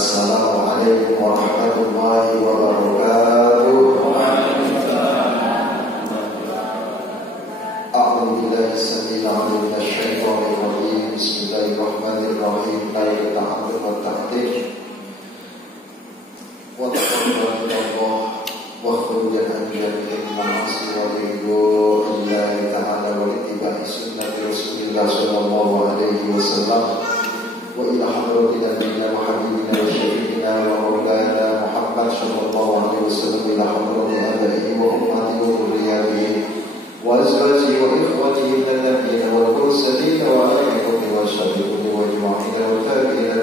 Assalamualaikum warahmatullahi wabarakatuh. A'udzu billahi samil 'alim minasyaitonir rajim. Bismillahirrahmanirrahim. La ilaha illallah wa ta'ala wa taqabbalallah wa khurujan anjalihi ma'asi wa ridho lillahi ta'ala wa ittiba'i sunnati Rasulillah sallallahu alaihi wasallam. Wa ila hadratina nabiyina wa habibina wa syafi'ina wa maulana Muhammad sallallahu alaihi wasallam ila hadratina abaihi wa ummati wa dhurriyyatihi wa azwajihi wa ikhwatihi min an-nabiyyin wal mursalin wa alihi wa sahbihi wa ajma'in wa tabi'ina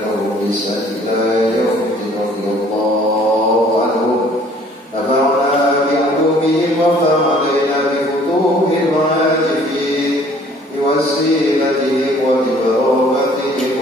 lahum bi ihsan ila yaumil radiyallahu anhum. Nafa'na bi 'ulumihim wa fa'alaina bi kutubihim wa hadithihim bi wasilatihim wa bi barakatihim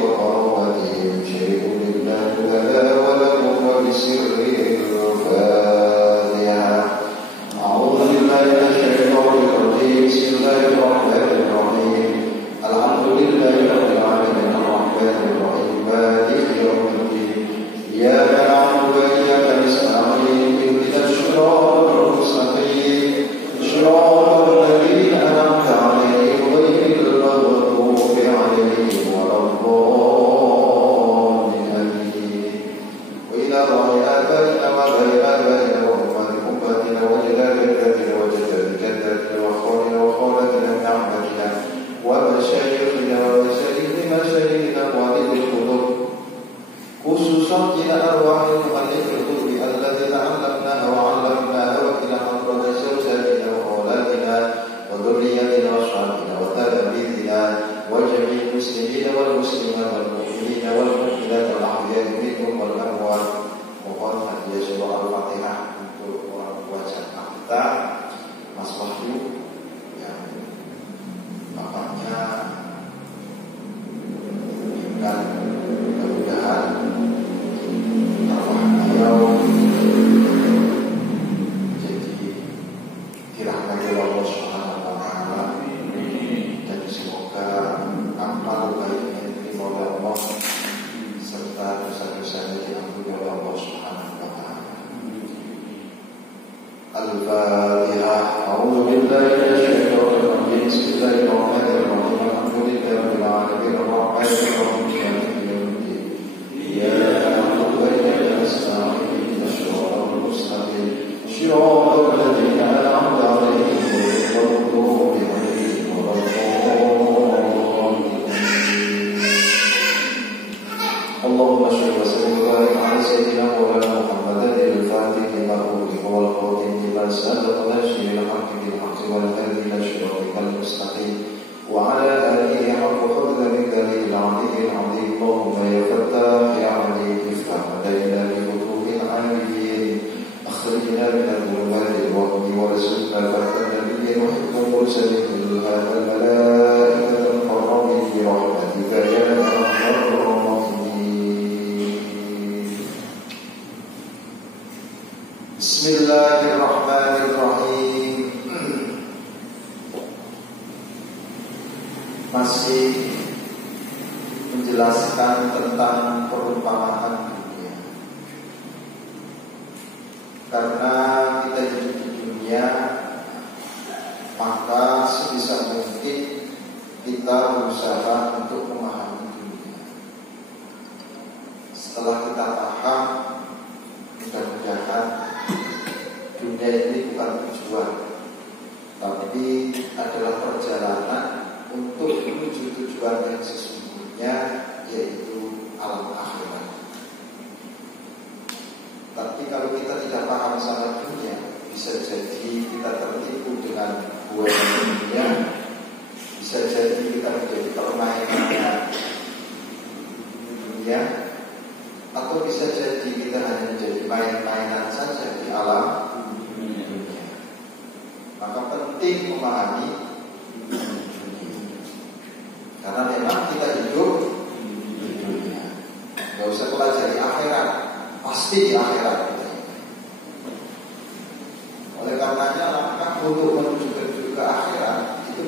untuk menuju ke akhirat itu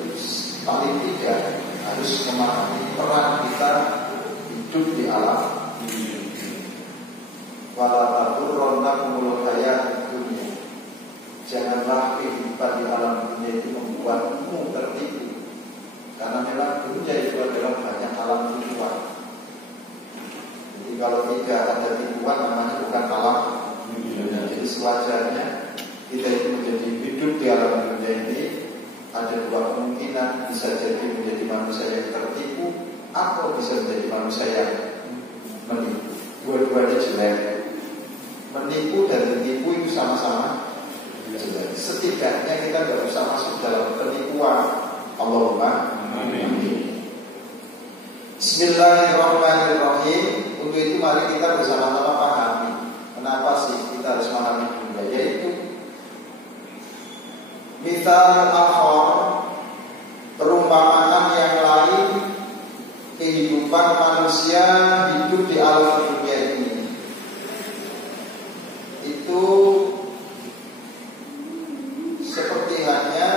paling tidak harus memahami peran kita hidup di alam wala taghurrannakumul hayatud dunya. Janganlah kehidupan di alam dunia itu membuatmu tertipu, karena memang dunia itu adalah hanya alam tipuan. Jadi kalau tidak ada tipuan namanya bukan alam dunia. Jadi sewajarnya kita itu menjadi hidup di alam dunia ini ada dua kemungkinan, bisa jadi menjadi manusia yang tertipu atau bisa menjadi manusia yang menipu. Dua-duanya jelek. Menipu dan ditipu itu sama-sama jelek. Setidaknya kita tidak usah masuk dalam penipuan. Allahumma amin. Bismillahirrahmanirrahim. Untuk itu mari kita bersama-sama pahami kenapa sih kita harus memahami dunia, yaitu misal akhor, perumpamaan yang lain kehidupan manusia hidup di alam dunia ini. Itu seperti hanya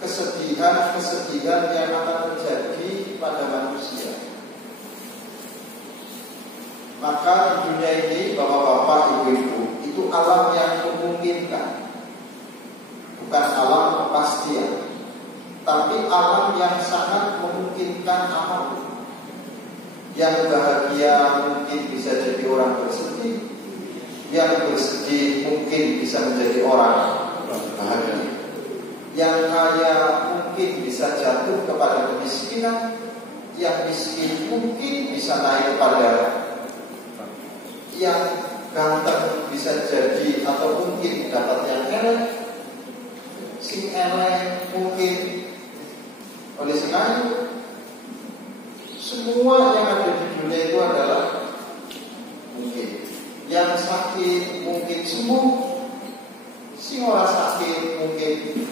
kesedihan yang akan terjadi pada manusia. Maka di dunia ini bapak-bapak, ibu-ibu, itu alam yang memungkinkan, bukan alam kepastian, tapi alam yang sangat memungkinkan apapun. Yang bahagia mungkin bisa jadi orang bersedih, yang bersedih mungkin bisa menjadi orang bahagia, yang kaya mungkin bisa jatuh kepada kemiskinan, yang miskin mungkin bisa naik kepada, yang ganteng bisa jadi atau mungkin dapat yang elek, si elek mungkin oleh sengaja. Semua yang ada di dunia itu adalah mungkin. Yang sakit mungkin sembuh, si orang sakit mungkin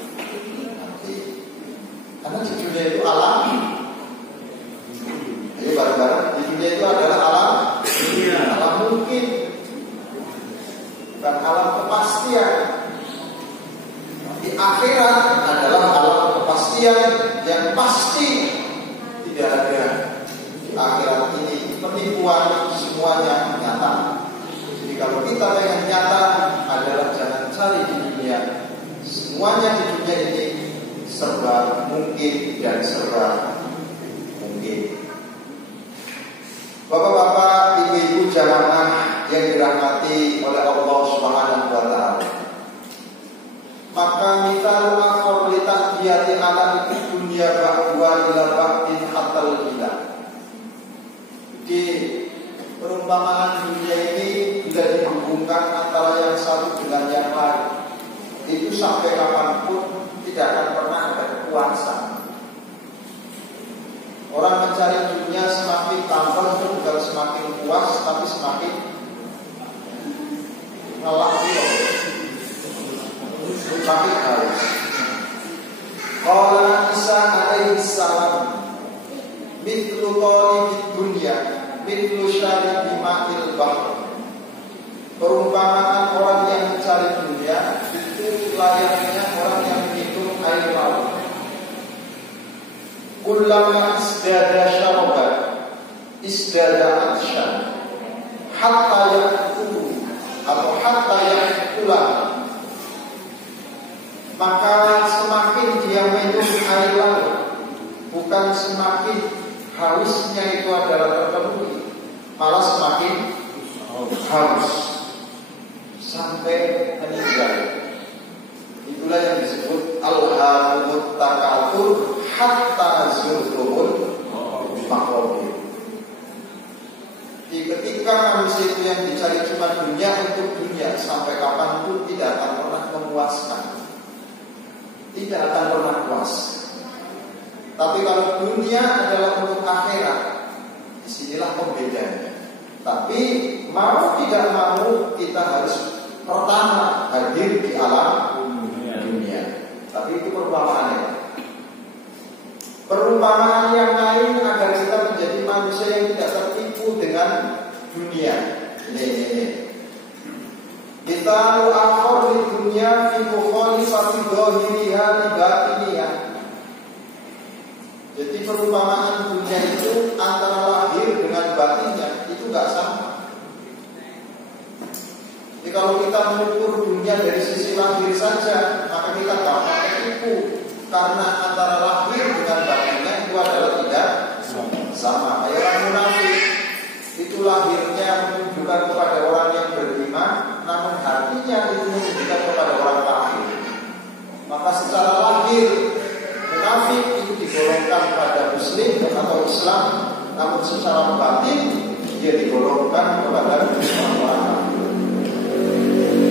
mati. Karena di dunia itu alam. Ayo bareng-bareng, di dunia itu adalah alam. Alam mungkin, bukan alam kepastian. Di akhirat adalah alam kepastian yang pasti tidak ada. Di akhirat ini penipuan semuanya nyata. Jadi kalau kita pengen nyata adalah jangan cari di dunia. Semuanya di dunia ini serba mungkin dan serba mungkin. Bapak-bapak, ibu-ibu jamaah yang dirahmati oleh Allah Subhanahu wa taala. Maka misal akhor litaqiyati alam dunia ba'wa ila ba'din hatal gila. Di perumpamaan dunia ini bila dihubungkan antara yang satu dengan yang lain, itu sampai kapanpun tidak akan pernah ada kepuasan. Orang mencari dunia semakin tambah itu bukan semakin puas, tapi semakin ngelak dia, semakin haus. Qala Isa alaihi salam, mithlu talibid dunya, mithlu syaribi ma'il bahr. Perumpamaan orang yang mencari dunia itu layaknya orang yang minum air laut. Kullama isdada syaraban isdada atsyan hatta yakulu atau hatta yakula. Maka semakin dia minum air laut, bukan semakin hausnya itu adalah terpenuhi, malah semakin haus sampai meninggal. Itulah yang disebut al-hakumut takatur hatta zurtumul maqabir. Ketika manusia itu yang dicari cuma dunia untuk dunia, sampai kapanpun tidak akan pernah memuaskan, tidak akan pernah puas. Tapi kalau dunia adalah untuk akhirat, disinilah pembedanya. Tapi mau tidak mau kita harus pertama hadir di alam dunia. Tapi itu perumpamaannya. Perumpamaan yang lain agar kita menjadi manusia yang tidak tertipu dengan dunia. Ini. Kita akhir di dunia fi mukhalifati dhahiriha li batiniha. Jadi perumpamaan dunia itu antara lahir dengan batinnya itu enggak sama. Jadi kalau kita mengukur dunia dari sisi lahir saja, maka kita gampang tertipu. Karena antara lahir dengan batinnya itu adalah tidak sama. Kayak orang munafik, itu lahirnya menunjukkan kepada orang yang beriman, namun hatinya itu menunjukkan kepada orang kafir. Maka secara lahir munafik itu digolongkan pada muslim atau Islam, namun secara batin dia digolongkan kepada Islam.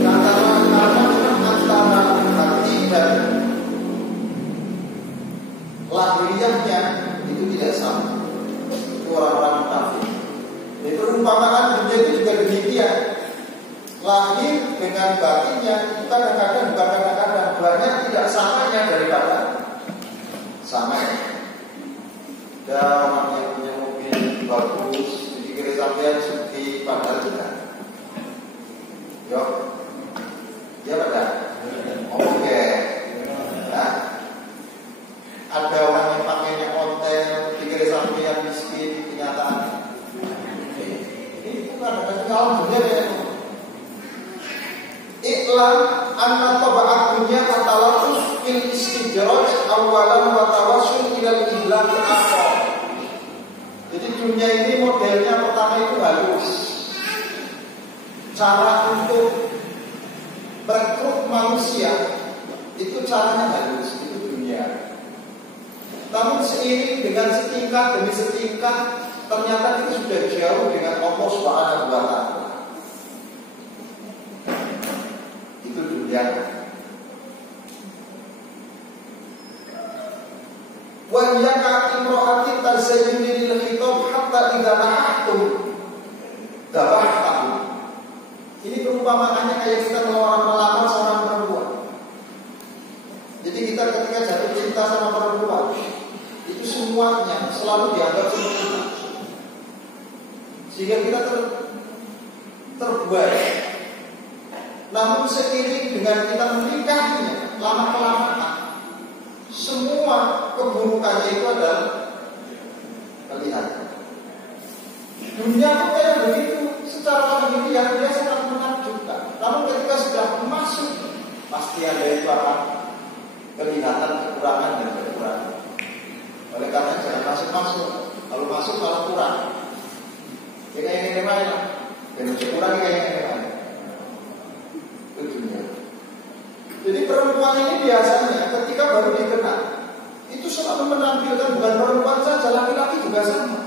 Antara hati dan lahiriahnya itu tidak sama. Itu orang-orang munafik. Jadi perumpamaan dunia itu juga demikian. Lahir dengan batinnya itu kadang-kadang bukan kadang-kadang banyak tidak samanya daripada samanya. Ada orang yang punya mobil bagus, dikira sampean suki padahal tidak. Yo, ya pada. Oke. Nah, ada orang yang pakainya konten, dikira sampean miskin, kenyataan. Ini bukan ada dunia ya. Iklan anna taba'at dunya atalafus fil istidraj awalan wa tawassul ila al-ihlal akhar. Jadi dunia ini modelnya pertama itu halus. Cara untuk merekrut manusia itu caranya halus, itu dunia. Namun seiring dengan setingkat demi setingkat, ternyata itu sudah jauh dengan Allah Subhanahu wa Ta'ala. Itu dunia. Wa yaka imra'atin tazayyuni lil khitab hatta idza nahtum dabahtahu. Ini perumpamaannya kayak kita melamar seorang perempuan. Jadi kita ketika jatuh cinta sama perempuan, itu semuanya selalu dianggap sempurna, sehingga kita terbuai. Namun seiring dengan kita menikahinya, lama-kelamaan semua keburukannya itu adalah kelihatan. Dunia itu kayak begitu. Secara lahiriah dia sangat menakjubkan. Namun ketika sudah masuk, pasti ada itu akan kelihatan kekurangan dan kekurangan. Oleh karena jangan masuk-masuk. Kalau masuk malah kurang. Ya kayak ini mana? Dan kurang kayak ini mana? Itu dunia. Jadi perempuan ini biasanya ketika baru dikenal, itu selalu menampilkan bukan perempuan saja, laki-laki juga sama.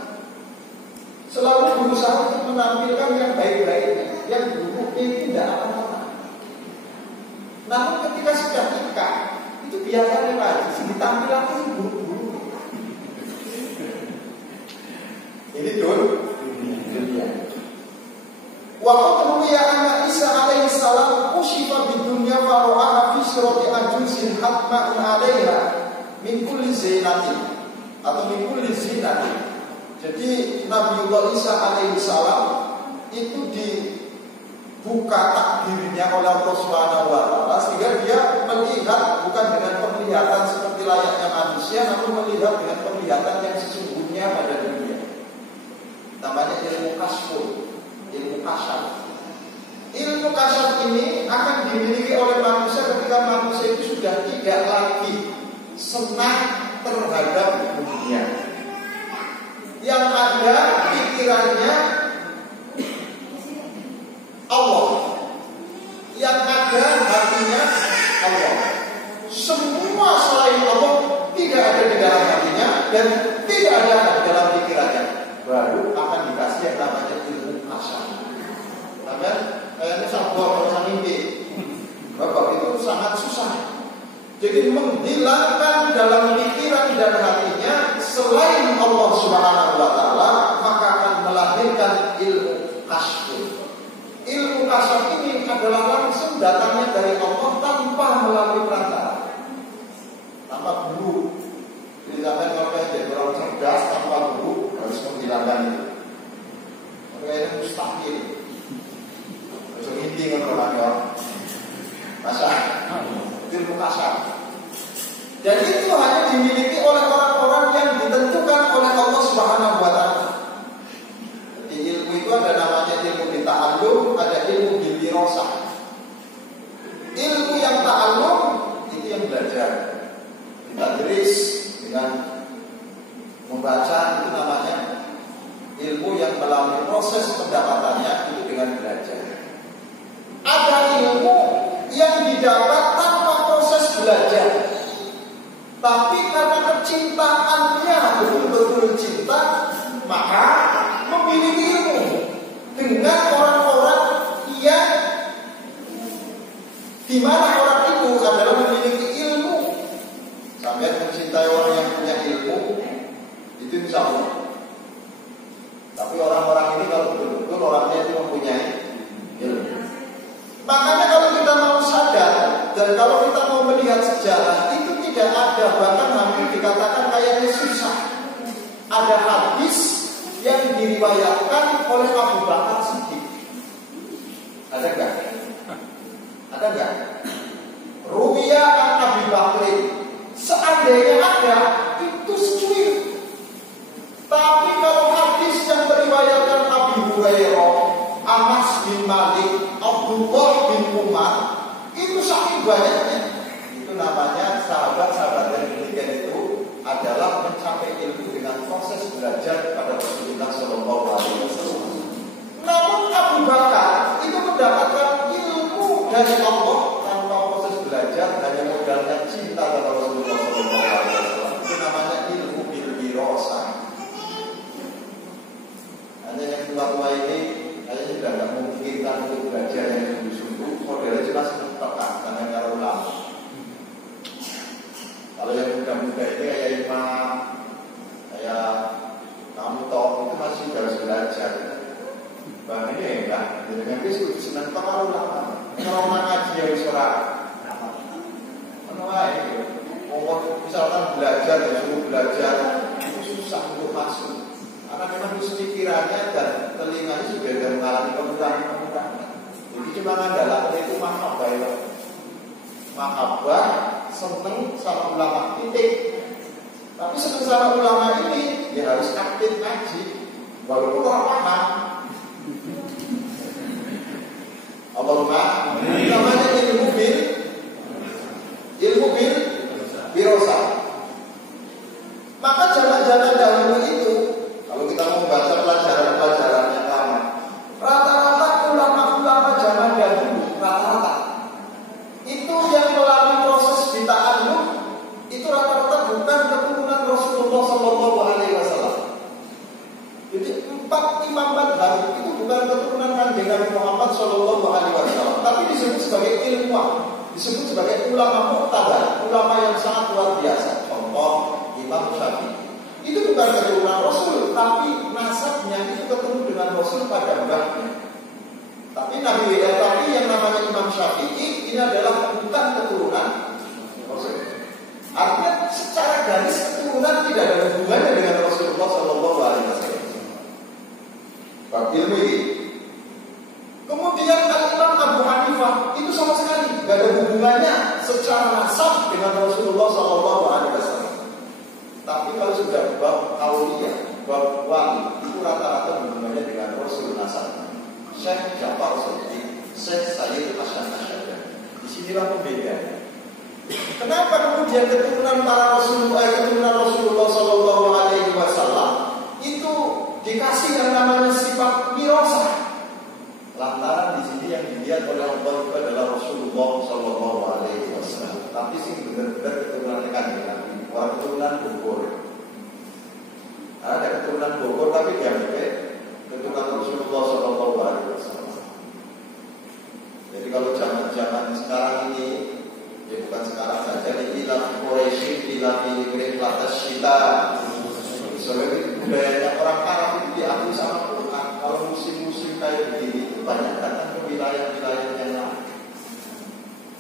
Selalu berusaha untuk menampilkan yang baik-baiknya, yang buruknya itu tidak apa-apa. Namun ketika sudah nikah, itu biasanya lagi ditampilkan itu buruk-buruk. Ini dunia. Waktu kemudian anak Isa alaihi salam usyifa bidunya faro'aha fi surati ajuzin hatma'un alaiha min kulli zinatin atau min kulli zinatin. Jadi Nabiullah Isa alaihi salam itu dibuka takdirnya oleh Allah Subhanahu wa Ta'ala, sehingga dia melihat bukan dengan penglihatan seperti layaknya manusia, namun melihat dengan penglihatan yang sesungguhnya pada dunia. Namanya ilmu kasful, ilmu kasyaf. Ilmu kasyaf ini akan dimiliki oleh manusia ketika manusia itu sudah tidak lagi senang terhadap dunia. Yang ada pikirannya Allah, yang ada hatinya Allah. Semua selain Allah tidak ada di dalam hatinya dan tidak ada di dalam pikirannya. Baru akan dikasih yang namanya ilmu kasyaf. Namanya ini sabar sama mimpi. Bapak itu sangat susah. Jadi menghilangkan dalam pikiran dan hatinya selain Allah Subhanahu wa Ta'ala, maka akan melahirkan ilmu kasyaf. Ilmu kasyaf ini adalah langsung datangnya dari Allah tanpa melalui perantara, tanpa guru. Jadi sampai kalau jadi orang cerdas tanpa guru harus menghilangkan itu. Maka ini mustahil. Harus nginting orang masa ilmu kasyaf. Dan itu hanya dimiliki oleh orang-orang yang ditentukan oleh Allah Subhanahu wa Ta'ala. Jadi ilmu itu ada namanya ilmu bita'allum, ada ilmu bilwirasah. Di mana orang itu adalah memiliki ilmu. Sampai mencintai orang yang punya ilmu, itu insya Allah. Tapi orang-orang ini kalau betul-betul orangnya itu mempunyai ilmu. Makanya kalau kita mau sadar dan kalau kita mau melihat sejarah, itu tidak ada, bahkan hampir dikatakan kayaknya susah. Ada hadis yang diriwayatkan oleh Abu Bakar Siddiq. Ada enggak? Ada enggak? Ruwiyah an Abi Bakrin. Seandainya ada, itu secuil. Tapi kalau hadis yang meriwayatkan Abu Hurairah, Anas bin Malik, Abdullah bin Umar, itu saking banyaknya. Itu namanya sahabat-sahabat yang demikian itu adalah mencapai ilmu dengan proses belajar pada Rasulullah SAW. Namun Abu Bakar itu mendapatkan ilmu dari Allah tanpa proses belajar, hanya modalnya cinta kepada Rasulullah SAW. Itu namanya ilmu bil-wirasah. Hanya yang tua-tua ini kayaknya sudah tidak memungkinkan untuk belajar yang sungguh-sungguh. Modelnya cuma sebentar karena cara ulama. Kalau yang muda-muda ini kayak imam, kayak kamu toh itu masih harus belajar. Bang ini enggak, jadi nanti sudah senang toh kalau ulama. Kalau ngaji yang suara, menolak itu. Misalkan belajar dan suruh belajar itu susah untuk masuk. Karena memang pikirannya dan telinganya sudah ada mengalami kemudahan-kemudahan. Jadi cuma ngandalkan itu mahabbah ya. Mahabbah, seneng sama ulama titik. Tapi seneng sama ulama ini ya harus aktif ngaji. Walaupun orang paham. Allahumma namanya ilmu bil wirasah. Maka zaman-zaman dahulu itu, kalau kita mau baca pelajaran-pelajaran yang lama, rata-rata ulama-ulama zaman dahulu, rata-rata itu yang melalui proses dita'allum, itu rata-rata bukan keturunan Rasulullah SAW. Jadi 4 imam madhab itu bukan keturunan Kanjeng Nabi Muhammad SAW, tapi disebut sebagai ilmuwan, disebut sebagai ulama muqtabar, ulama yang sangat luar biasa. Contoh Imam Syafi'i itu bukan keturunan Rasul, tapi nasabnya itu ketemu dengan Rasul pada mbahnya. Tapi tapi yang namanya Imam Syafi'i ini adalah bukan keturunan Rasul. Artinya secara garis keturunan tidak ada hubungannya dengan Rasulullah SAW. Bab ilmu ini. Kemudian Imam Abu Hanifah itu sama sekali tidak ada hubungannya secara nasab dengan Rasulullah SAW. Tapi kalau sudah bab auliyah, bab wali, itu rata-rata hubungannya dengan Rasul nasab. Syekh Ja'far Shadiq, Syekh Sayyid Hasan Asy'ari. Disinilah pembedanya. Kenapa kemudian keturunan Rasulullah SAW itu dikasih yang namanya sifat wirasah? Lantaran di sini yang dilihat oleh Allah itu adalah Rasulullah SAW. Tapi sih benar-benar keturunan Kanjeng Nabi, orang keturunan Bogor. Ada keturunan Bogor tapi diambil keturunan Rasulullah SAW. Jadi kalau zaman sekarang ini, ya bukan sekarang saja, ini ilah Quraisy, ilah Ibrahim Latas Syita. Soalnya budayanya orang Arab itu diambil sama Quran. Kalau musim-musim kayak begini itu banyak datang ke wilayah-wilayah yang lain.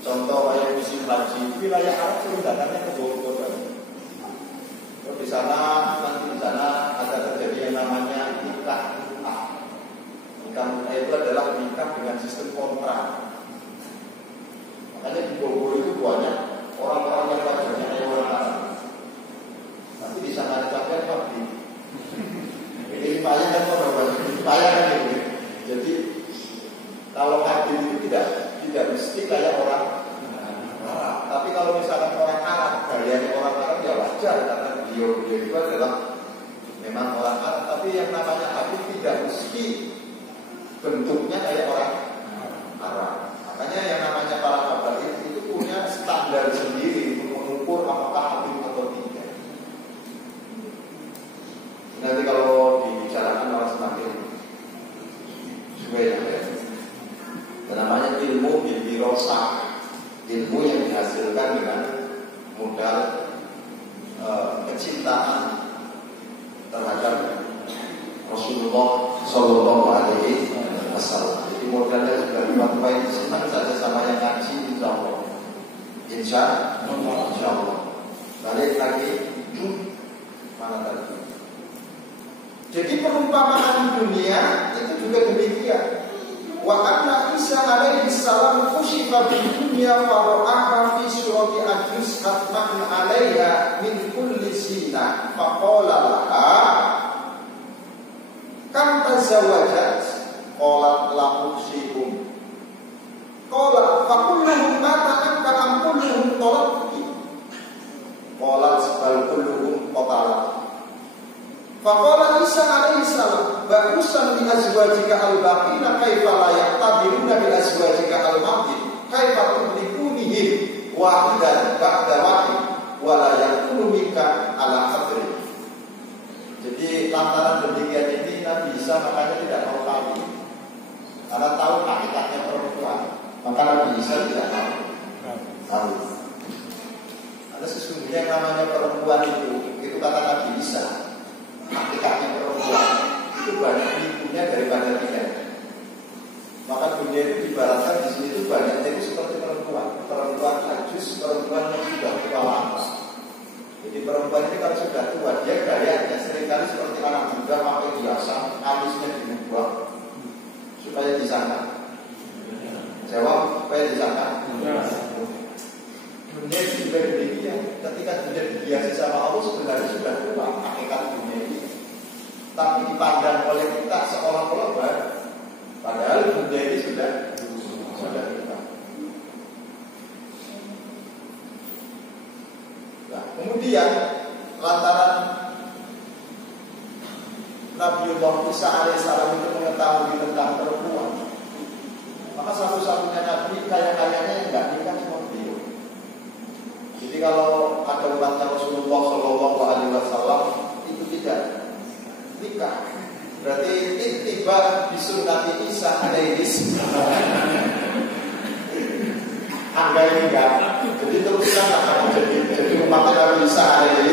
Contoh kayak musim haji, wilayah Arab sering datangnya ke Bogor. Di sana nanti di sana ada terjadi yang namanya nikah. Nikah itu adalah nikah dengan sistem kontrak. Makanya di Bogor itu banyak orang-orang yang wajahnya kayak orang Arab. Tapi di sana capek Pak. Ini payah kan payah kan ini. Jadi kalau hadir itu tidak mesti kayak orang Arab. Tapi kalau misalkan orang Arab, gayanya orang Arab ya wajar karena dia itu adalah memang orang Arab. Tapi yang namanya hadir tidak mesti bentuknya kayak orang Arab. Makanya yang namanya para habaib itu punya standar sendiri untuk mengukur apakah hadir atau tidak. Nanti kalau dibicarakan malah semakin suwe ya. Dan namanya ilmu bil wirasah. ilmu yang dihasilkan dengan modal kecintaan terhadap Rasulullah Shallallahu Alaihi Wasallam. Jadi modalnya juga dipakai senang saja sama yang ngaji, insya Allah. Balik lagi mana tadi? Jadi perumpamaan dunia itu juga demikian. Wa anna Isa alaihi salam kushifa bil dunya fa ra'aha fi surati ajus hatman 'alaiha min kulli zina fa qala laha kam tazawwajat qalat lahu sihum qala fa kulluhum mata anka am kulluhum talaqi qalat bal kulluhum qatalat. Faqala Isa alaihi salam bagusan bi azwajika al-baqina kaifa la yaqtadiruna bi azwajika al-maqin kaifa tudlikunihim wahidan ba'da wahid wa la yakunumika ala qadri. Jadi lantaran demikian ini Nabi Isa makanya tidak mau kawin karena tahu hakikatnya perempuan, maka Nabi Isa tidak tahu. Karena sesungguhnya yang namanya perempuan itu kata Nabi Isa, hakikatnya perempuan itu banyak lingkunya daripada tidak. Maka dunia itu dibaratkan di sini itu banyaknya itu seperti perempuan ajus, perempuan yang sudah tua lama. Jadi perempuan ini kalau sudah tua dia gayanya seringkali seperti anak muda pakai hiasan, alisnya dibuang supaya disangka. Jawab supaya disangka. Dunia itu juga demikian. Ketika dunia dihiasi sama Allah sebenarnya sudah tua hakikat dunia ini. Tapi dipandang oleh kita seolah-olah baru. Padahal dunia ini sudah tua. Nah, kemudian lantaran Nabiullah Isa alaihissalam itu mengetahui tentang perempuan, maka satu-satunya nabi kaya-kayanya yang nggak nikah cuma beliau. Jadi kalau ada umatnya Rasulullah Shallallahu Alaihi Wasallam itu tidak nikah, berarti ittiba bisunnati Isa alaihi salam. Anda ini enggak, jadi teruskan akan jadi umat Nabi Isa alaihi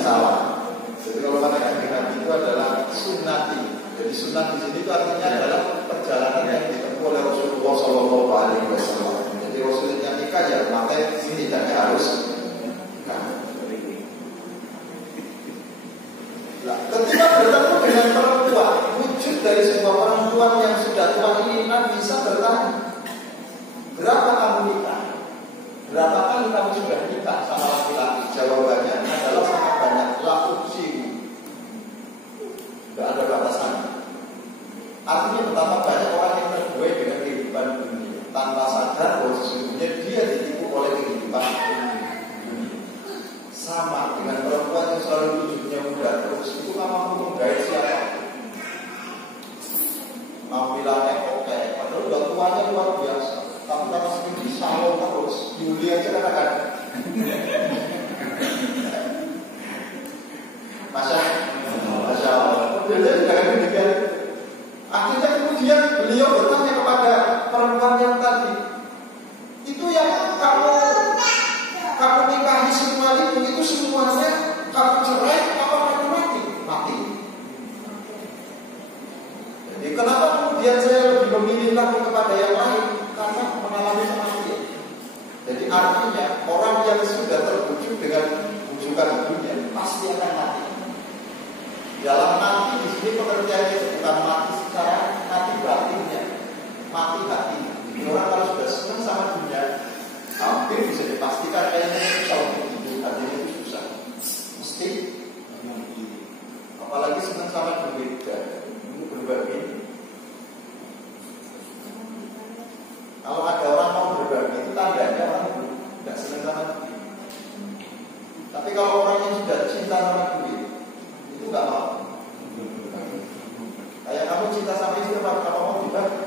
salam. Jadi kalau kata Nabi itu adalah sunnati. Jadi sunnah di sini itu artinya adalah perjalanan yang ditempuh oleh Rasulullah Shallallahu Alaihi Wasallam. Jadi Rasulnya nikah ya maka ini tidak harus nikah. Nah, ketika bertemu dengan perempuan, wujud dari sebuah perempuan yang sudah tua ini Nabi bisa bertanya, berapa kamu nikah? Berapa kali kamu sudah nikah sama laki-laki? Jawabannya adalah sangat banyak. Lakuksimu, tidak ada batasan. Artinya betapa banyak orang yang terbuai dengan kehidupan dunia tanpa sadar bahwa sesungguhnya dia ditipu oleh kehidupan dunia. Sama dengan perempuan yang selalu wujudnya muda terus, itu kan mampu menggait siapa? Tampilannya oke, padahal udah tuanya luar biasa. Tapi karena sering disalon terus, diuli aja kan Masya Allah. Jadi jangan demikian. Akhirnya kemudian beliau bertanya kepada perempuan yang tadi, itu yang kamu nikahi semua itu semuanya kamu cerai apa kamu mati? Jadi kenapa kemudian saya lebih memilih lagi kepada yang lain? Karena mengalami kematian. Jadi artinya orang yang sudah terbujuk dengan bujukan dunia pasti akan mati. Dalam mati di sini pengertiannya bukan mati secara mati batinnya, mati hati. Jadi orang kalau sudah senang sama dunia, hampir bisa dipastikan kayaknya susah untuk hidup, hatinya itu susah. Mesti mati. Apalagi senang sama duit, itu berbagi. Kalau ada orang mau berbagi itu tandanya orang tidak senang sama duit. Tapi kalau orang yang sudah cinta sama duit itu nggak mau. Kayak kamu cinta sama istri, kamu mau dibagi.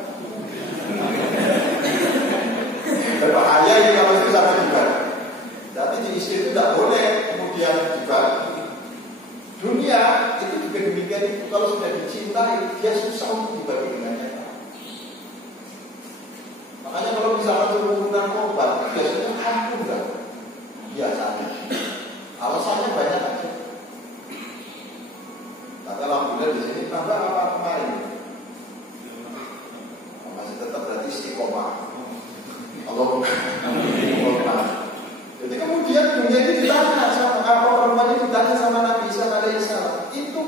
Berbahaya ini kalau istri sama dibagi. Tapi di istri itu tidak boleh kemudian dibagi. Dunia itu juga demikian. Kalau sudah dicintai, dia susah untuk dibagi dengannya. Makanya kalau misalnya hubungan narkoba biasanya ampun enggak? Biasanya. Alasannya banyak aja. Tapi alhamdulillah di sini tambah apa kemarin? Masih tetap berarti istiqomah. Allahumma jadi kemudian dunia ini ditanya sama perempuan ini ditanya sama Nabi Isa alaihissalam, itu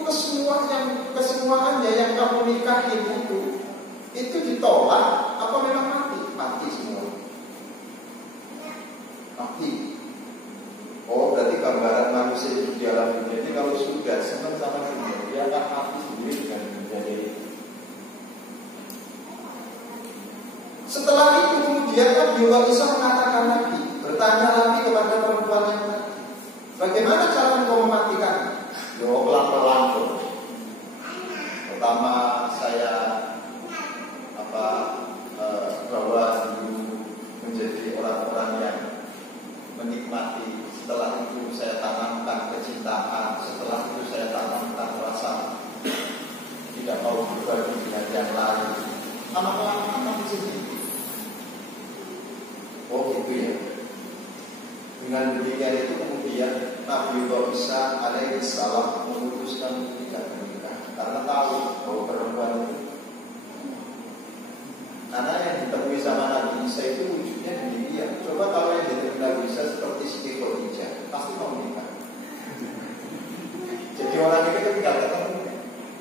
kesemuanya yang kamu nikahin itu ditolak apa memang mati? Mati semua. Mati. Oh berarti gambaran manusia di dalam dunia ini kalau sudah senang sama dunia dia akan mati sendiri dengan menjadi. Setelah itu kemudian Nabi Isa mengatakan lagi, bertanya lagi kepada perempuan yang tadi, bagaimana cara engkau mematikannya? Yo pelan-pelan tuh. Pertama saya bahwa menjadi orang-orang yang menikmati. Setelah itu saya tanamkan kecintaan. Setelah itu saya tanamkan rasa tidak mau berbagi dengan yang lain. Lama-lama akan menjadi. Oh gitu ya. Dengan demikian itu kemudian Nabi Isa alaihissalam memutuskan tidak menikah karena tahu bahwa perempuan itu, karena yang ditemui sama Nabi Isa itu wujudnya demikian. Coba kalau yang ditemui Nabi Isa seperti Siti Khadijah, pasti mau menikah. Jadi orang itu ketika ketemu,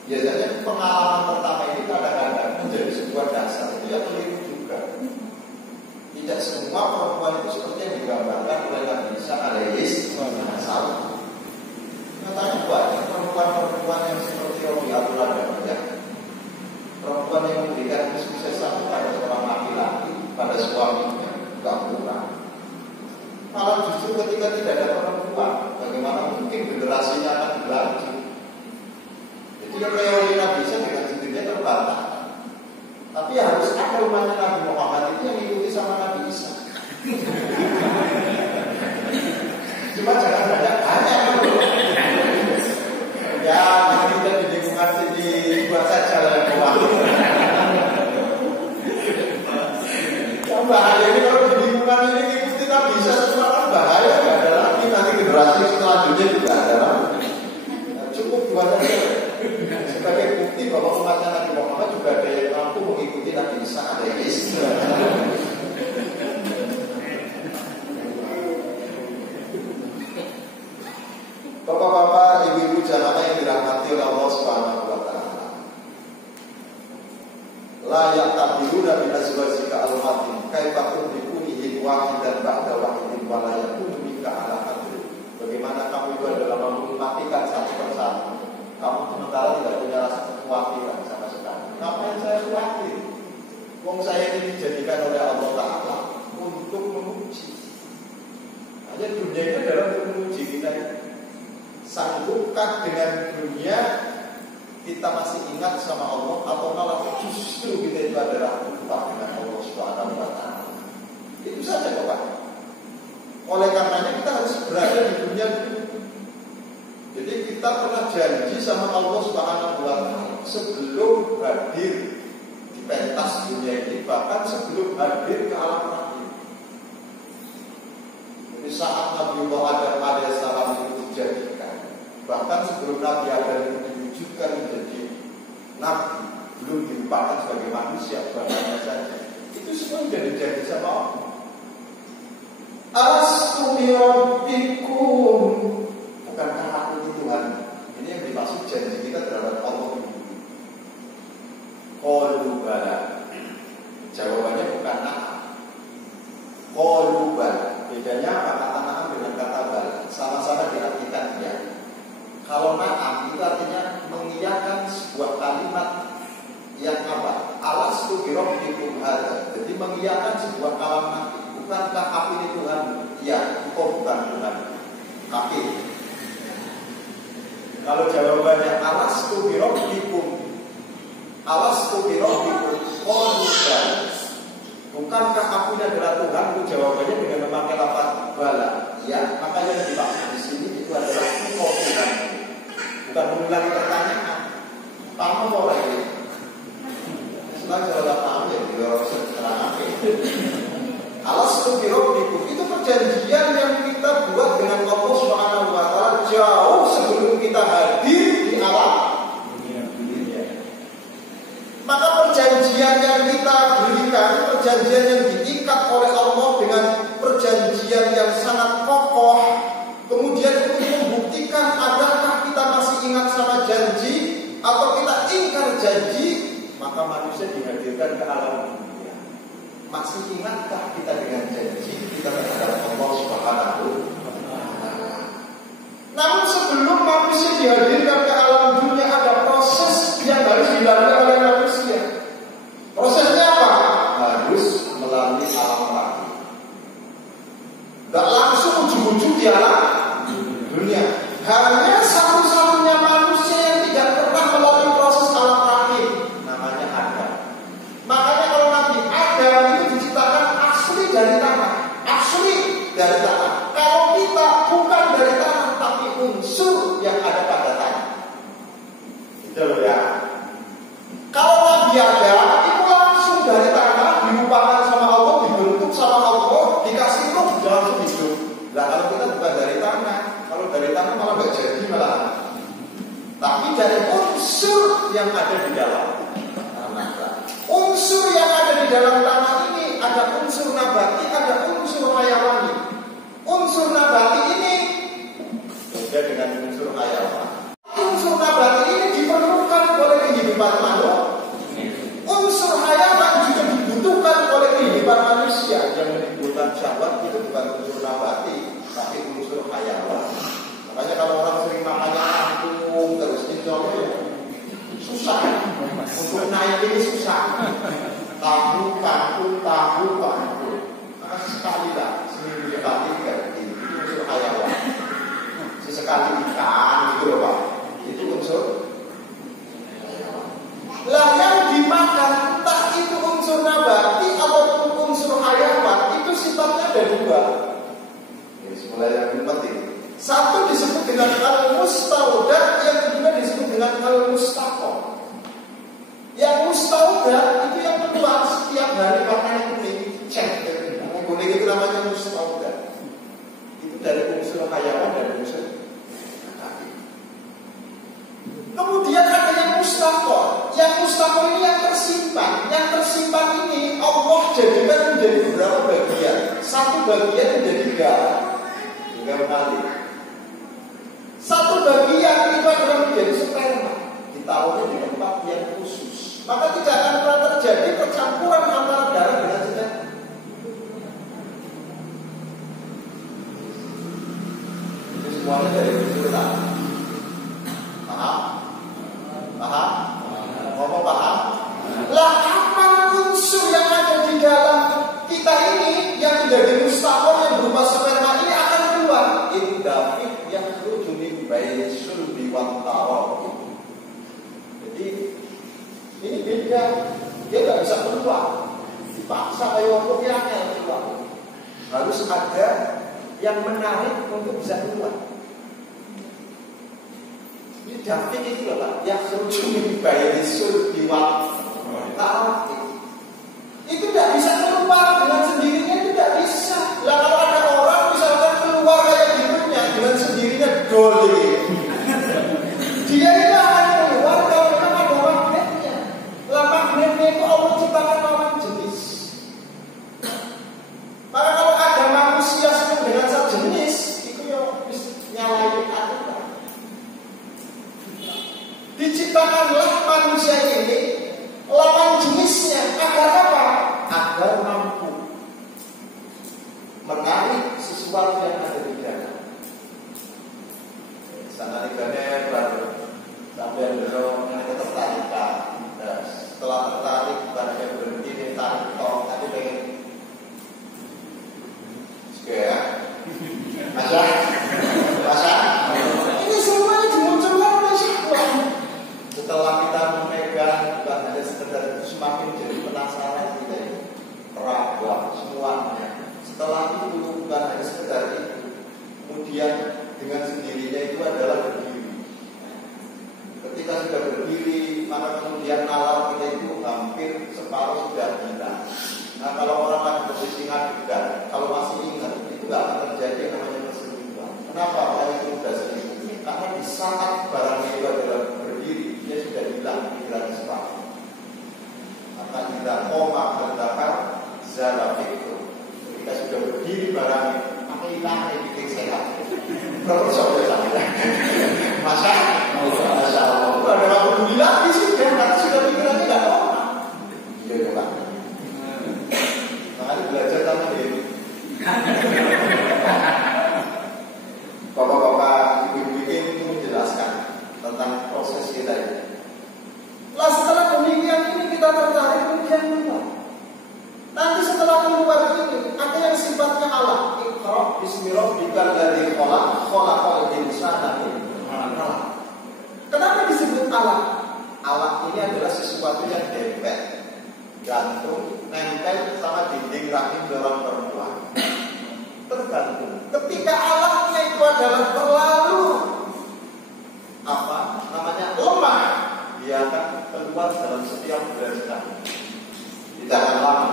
biasanya pengalaman pertama ini kadang-kadang menjadi sebuah dasar. Itu yang keliru juga. Tidak semua perempuan itu seperti yang digambarkan oleh Nabi Isa alaihissalam. Nyatanya banyak perempuan-perempuan yang seperti Rabi'atul Adawiyah, perempuan yang memberikan kesuksesan pada seorang laki-laki, pada suaminya, tidak kurang. Malah justru ketika tidak ada perempuan, bagaimana mungkin generasinya akan berlanjut? Jadi reuni Nabi Isa dengan sendirinya terbatas. Tapi harus ada umatnya Nabi Muhammad itu yang ikuti sama Nabi Isa. Cuma jangan banyak-banyak. Ya, kita di lingkungan sini buat saja lah yang yang bahaya ini kalau di lingkungan ini ikuti Nabi Isa semua kan bahaya, nggak ada lagi. Nanti generasi selanjutnya juga ada lagi. Cukup buat saja sebagai bukti bahwa umatnya Nabi Muhammad juga ada yang mampu mengikuti Nabi Isa alaihissalam. Bapak-bapak, ibu-ibu jamaah yang dirahmati oleh Allah Subhanahu wa taala. La yaqtabiluna bi azwajika al-matin kaifa tudrikunihi wahidan ba'da wahidin wa la yakunu bika ala qadri. Bagaimana kamu itu adalah mematikan satu persatu. Kamu sementara tidak punya rasa kekhawatiran sama sekali. Ngapain saya khawatir? Wong saya ini dijadikan oleh Allah Ta'ala untuk menguji. Hanya dunia itu adalah untuk menguji kita. Sanggupkah dengan dunia kita masih ingat sama Allah, atau malah justru kita itu adalah lupa dengan Allah Subhanahu wa taala. Itu saja Bapak. Oleh karenanya kita harus berada di dunia dulu. Jadi kita pernah janji sama Allah Subhanahu wa taala sebelum hadir di pentas dunia ini, bahkan sebelum hadir ke alam rahim. Jadi saat Nabi Adam alaihissalam itu dijadikan, bahkan sebelum Nabi Adam itu diwujudkan menjadi Nabi, belum dirupakan sebagai manusia, bahkan saja itu semua sudah dijanji sama Allah. Alastu bi rabbikum, bukankah aku ini Tuhan? Ini yang dimaksud janji kita terhadap Allah ini. Qalu bala. Jawabannya bukan na'am. Qalu bala. Bedanya apa kata na'am dengan kata bala? Sama-sama diartikan ya. Kalau na'am itu artinya mengiyakan sebuah kalimat yang apa? Alastu bi rabbikum hadza. Jadi mengiyakan sebuah kalimat. Bukankah aku ini Tuhan? Ya, engkau bukan Tuhan. Kaki. Kalau jawabannya alastu bi rabbikum, alastu bi rabbikum, bukankah aku ini adalah Tuhan? Jawabannya dengan memakai lafaz bala. Ya, maka yang dimaksud di sini itu adalah engkau Tuhan. Bukan mengulangi pertanyaan. Paham apa orang ini? Setelah jawab paham ya, dia harus terang. Alastu bi rabbikum, itu perjanjian yang kita buat dengan Allah Subhanahu wa taala jauh sebelum kita hadir di alam dunia. Maka perjanjian yang kita berikan, perjanjian yang diikat oleh Allah dengan perjanjian yang sangat kokoh. Kemudian untuk membuktikan adakah kita masih ingat sama janji atau kita ingkar janji, maka manusia dihadirkan ke alam dunia. Masih ingatkah kita dengan janji kita terhadap Allah Subhanahu wa taala? Namun sebelum manusia dihadirkan ke alam dunia, ada proses yang harus dilalui oleh manusia. Prosesnya apa? Harus melalui alam rahim. Gak langsung ujung-ujung di alam dunia. Hanya satu-satunya manusia yang tidak pernah melalui proses alam rahim, namanya Adam. Makanya kalau Nabi Adam itu diciptakan asli dari tanah. Asli dari tanah. Kalau kita bukan dari tanah, tapi unsur yang ada pada tanah. Itu loh ya. Kalau Nabi Adam itu langsung dari tanah, diupakan sama Allah, dibentuk sama Allah, dikasih ruh, langsung hidup. Nah kalau kita bukan dari tanah, kalau dari tanah malah gak jadi malah. Tapi dari unsur yang ada di dalam tanah. Unsur yang ada di dalam tanah ini ada unsur nabati, ada unsur hayawani. Unsur nabati ini beda dengan unsur hayawani. Unsur nabati ini diperlukan oleh kehidupan manusia. Unsur hayawan juga dibutuhkan oleh kehidupan manusia. Yang menimbulkan syahwat itu bukan unsur nabati, tapi unsur hayawan. Makanya kalau orang sering makannya kangkung terus dicoba susah. Untuk naik ini susah. Tahu kangkung. Maka sekali lah seminggu sekali ganti. Itu unsur hayawan. Sesekali ikan gitu loh Pak. Itu unsur hayawan. Lah yang dimakan entah itu unsur nabati ataupun unsur hayawan, itu sifatnya ada dua. Ini mulai yang penting. Satu disebut dengan al-mustauda, yang kedua disebut dengan al-mustaqam. Yang mustauda itu yang keluar setiap hari warnanya kuning, cek. Kuning itu namanya mustauda. Itu dari unsur hayawan dan unsur nabati. Kemudian ada yang mustaqam. Yang mustaqam ini yang tersimpan. Yang tersimpan ini Allah jadikan menjadi beberapa bagian. Satu bagian menjadi tiga kali. Satu bagian itu adalah menjadi sperma, ditaruhnya di tempat yang khusus. Maka tidak akan pernah terjadi percampuran antara darah dengan sperma. Itu semuanya dari unsur tanah. Paham? Ngomong paham? Lah apa unsur yang ada di dalam kita ini yang menjadi mustaqam yang berupa sperma ini akan keluar? Indafik yang rujuni bayi sulbi wantaro. Jadi ini beda, dia nggak bisa keluar, dipaksa kayak waktunya keluar. Harus ada yang menarik untuk bisa keluar. Ini dafik itu loh Pak, yang rujuni bayi sulbi wantaro. Itu tidak bisa keluar dengan sendirinya, itu tidak bisa. Lah kalau ada orang misalkan keluar kayak gitunya dengan sendirinya doli, dia ini akan keluar kalau memang ada magnetnya. Lah magnetnya itu Allah ciptakan lawan jenis. Maka kalau ada manusia senang dengan satu jenis, itu yang nyalain aturan. Diciptakanlah manusia ini lawan jenisnya agar apa? Agar mampu menarik sesuatu yang ada di dalam. Sana digane baru sampai belum ada ketertarikan. Setelah tertarik bukan hanya berhenti ditarik toh, tapi pengen ya. Masa ini semuanya dimunculkan oleh syahwat. Setelah kita memegang bukan hanya sekedar itu, semakin jadi penasaran kita ini perabot semuanya. Setelah itu bukan hanya sekedar itu, kemudian dengan sendirinya itu adalah berdiri. Ketika sudah berdiri, maka kemudian alam kita itu hampir separuh sudah hilang. Nah kalau orang lagi posisi ngadegan, kalau masih ingat itu nggak akan terjadi yang namanya perselingkuhan. Kenapa orang itu mudah selingkuh? Karena di saat barang itu adalah berdiri, dia sudah hilang pikiran sepatu. Maka kita koma mengatakan zalafik. Ketika sudah berdiri barang itu, maka hilang bikin sehat. Proporsional saja. Masa Allah. Ada waktu bilang di sini karena sudah pikirannya nggak koma. Iya kan? Makanya belajar sama dia. Bapak-bapak, ibu-ibu itu menjelaskan tentang proses kita ini. Nah, setelah demikian ini kita tertarik kemudian keluar. Nanti setelah keluar ini ada yang sifatnya alam. Iqra bismi rabbikal ladzi khalaq, khalaqal insana min 'alaq. Kenapa disebut alam? Alam ini adalah sesuatu yang dempet, gantung, nempel sama dinding rahim seorang perempuan. Tergantung. Ketika alamnya itu adalah terlalu lemah, dia akan keluar dalam setiap bulan sekali. Tidak akan lama.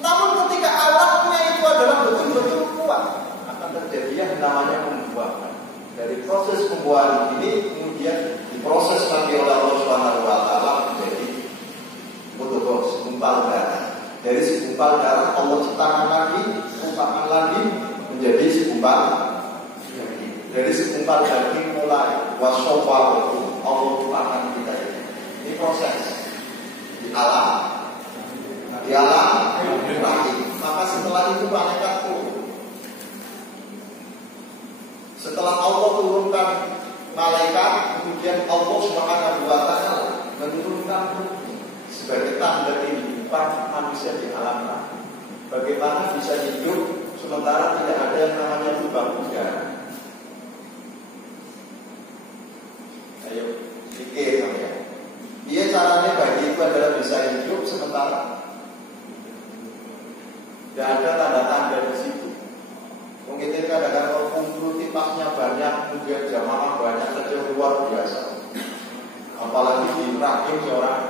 Namun ketika alamnya itu adalah betul-betul kuat, akan terjadi yang namanya pembuahan. Dari proses pembuahan ini kemudian diproses lagi oleh Allah Subhanahu wa taala menjadi segumpal darah. Dari segumpal darah Allah ciptakan lagi, rupakan lagi menjadi segumpal daging. Dari segumpal daging mulai wasofa Allah rupakan kita ini. Ini proses di alam. Di alam rahim. Maka setelah itu malaikat turun. Setelah Allah turunkan malaikat, kemudian Allah Subhanahu wa taala menurunkan sebagai tanda kehidupan manusia di alam rahim. Bagaimana bisa hidup sementara tidak ada yang namanya lubang udara? Ayo pikir ya. Dia caranya bagi itu adalah bisa hidup sementara tidak ada tanda-tanda di situ. Mungkin kadang-kadang kumpul tipasnya banyak, kemudian jamaah banyak saja luar biasa. Apalagi di rahim seorang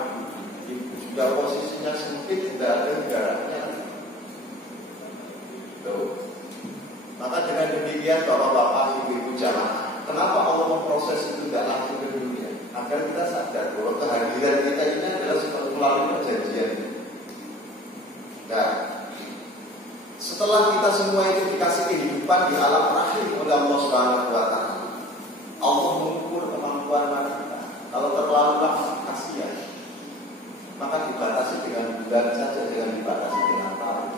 ibu sudah posisinya sempit, tidak ada jaraknya. Tuh. Maka dengan demikian bapak-bapak, ibu-ibu jamaah, kenapa Allah memproses itu tidak langsung ke dunia? Agar kita sadar bahwa kehadiran kita ini adalah seperti melalui perjanjian. Nah, setelah kita semua itu dikasih kehidupan di alam rahim oleh Allah Subhanahu wa taala, Allah mengukur kemampuan kita. Kalau terlalu lama kasihan, maka dibatasi dengan bulan saja, jangan dibatasi dengan tahun.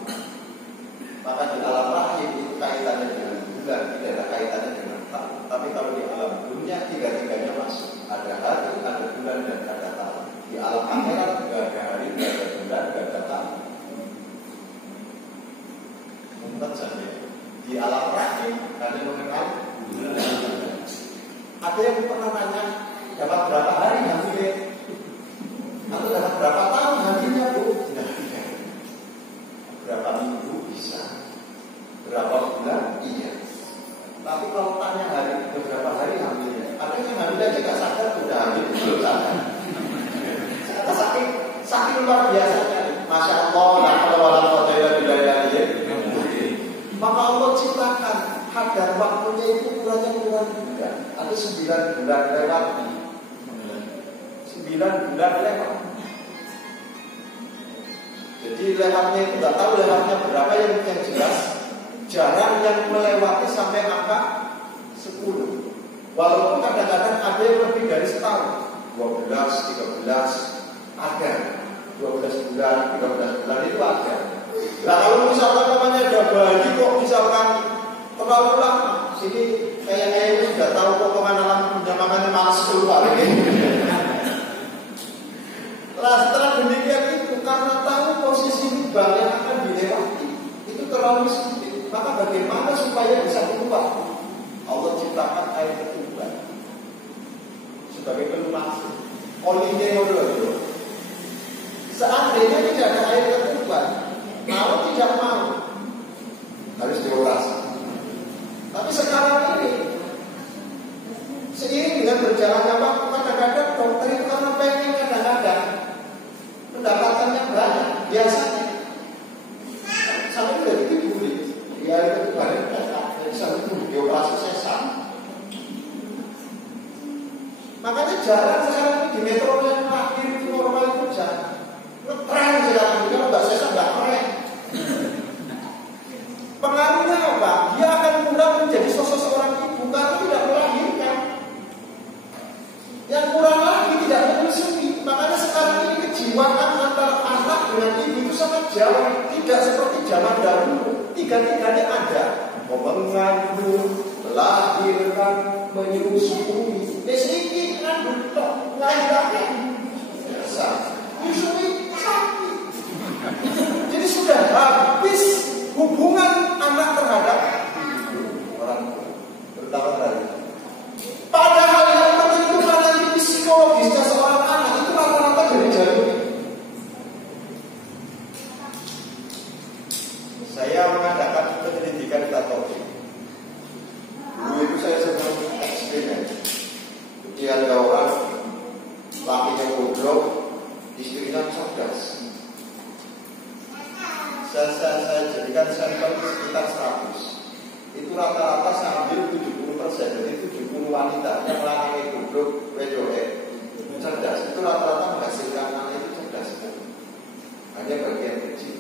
Maka di alam rahim itu kaitannya dengan bulan, tidak ada kaitannya dengan tahun. Tapi kalau di alam dunia tiga-tiganya masuk. Ada hari, ada bulan, dan ada tahun. Di alam akhirat tidak ada hari, tidak ada bulan, tidak ada tahun. Saja. Di alam rahim hanya mengenal bulan. Ada yang pernah nanya dapat berapa hari hamilnya? Atau dapat berapa tahun hamilnya, Bu? Tidak. Berapa minggu bisa? Berapa bulan? Iya. Tapi kalau tanya hari berapa hari hamilnya, ada yang hamilnya juga sadar sudah hamil, belum sadar. Saking luar biasanya. Masya Allah, la haula wala quwwata illa billah. Maka Allah ciptakan kadar waktunya itu kurangnya bulan. Ada 9 bulan lewat. 9 bulan lewat. Jadi lewatnya itu tidak tahu lewatnya berapa, yang jelas jarang yang melewati sampai angka 10. Walaupun kadang-kadang ada yang lebih dari setahun, 12, 13 ada, 12 bulan, 13 bulan itu ada. Nah kalau misalkan namanya ada bayi kok misalkan terlalu lama, sini kayaknya ini sudah tahu potongan alam punya makannya malas keluar ini. Nah setelah demikian itu karena tahu posisi lubang yang akan dilewati itu terlalu sempit, maka bagaimana supaya bisa keluar? Allah ciptakan air ketuban sebagai pelumas. Olinya dulu. Seandainya tidak ada air ketuban, mau tidak mau harus dioperasi. Tapi sekarang ini seiring dengan berjalannya waktu, kadang-kadang dokter itu karena pengen kadang-kadang pendapatannya banyak. Biasanya jarang sekarang di metro yang lahir itu normal itu jarang. Ngetren sekarang ini, kalau nggak sesat nggak keren. Pengaruhnya apa? Dia akan kurang menjadi sosok seorang ibu karena tidak melahirkan. Yang kurang lagi tidak menyusui. Makanya sekarang ini kejiwaan antara anak dengan ibu itu sangat jauh. Tidak seperti zaman dahulu. Tiga-tiganya ada. Mengandung, melahirkan, menyusui. Sedikit ngandung tok, ngandung biasa. Menyusui sakit. Jadi sudah habis hubungan anak terhadap orang tua, terutama tadi. Padahal yang menentukan nanti psikologisnya seorang anak itu rata-rata dari jalur. Saya mengadakan penyelidikan Katolik. Dulu itu saya sedang eksperimen. Jadi ada orang lakinya goblok, istrinya cerdas. Saya jadikan sampel sekitar 100. Itu rata-rata saya ambil 70%. Jadi 70 wanita yang laki goblok, wedoke cerdas. Itu rata-rata menghasilkan anak itu cerdas. Hanya bagian kecil.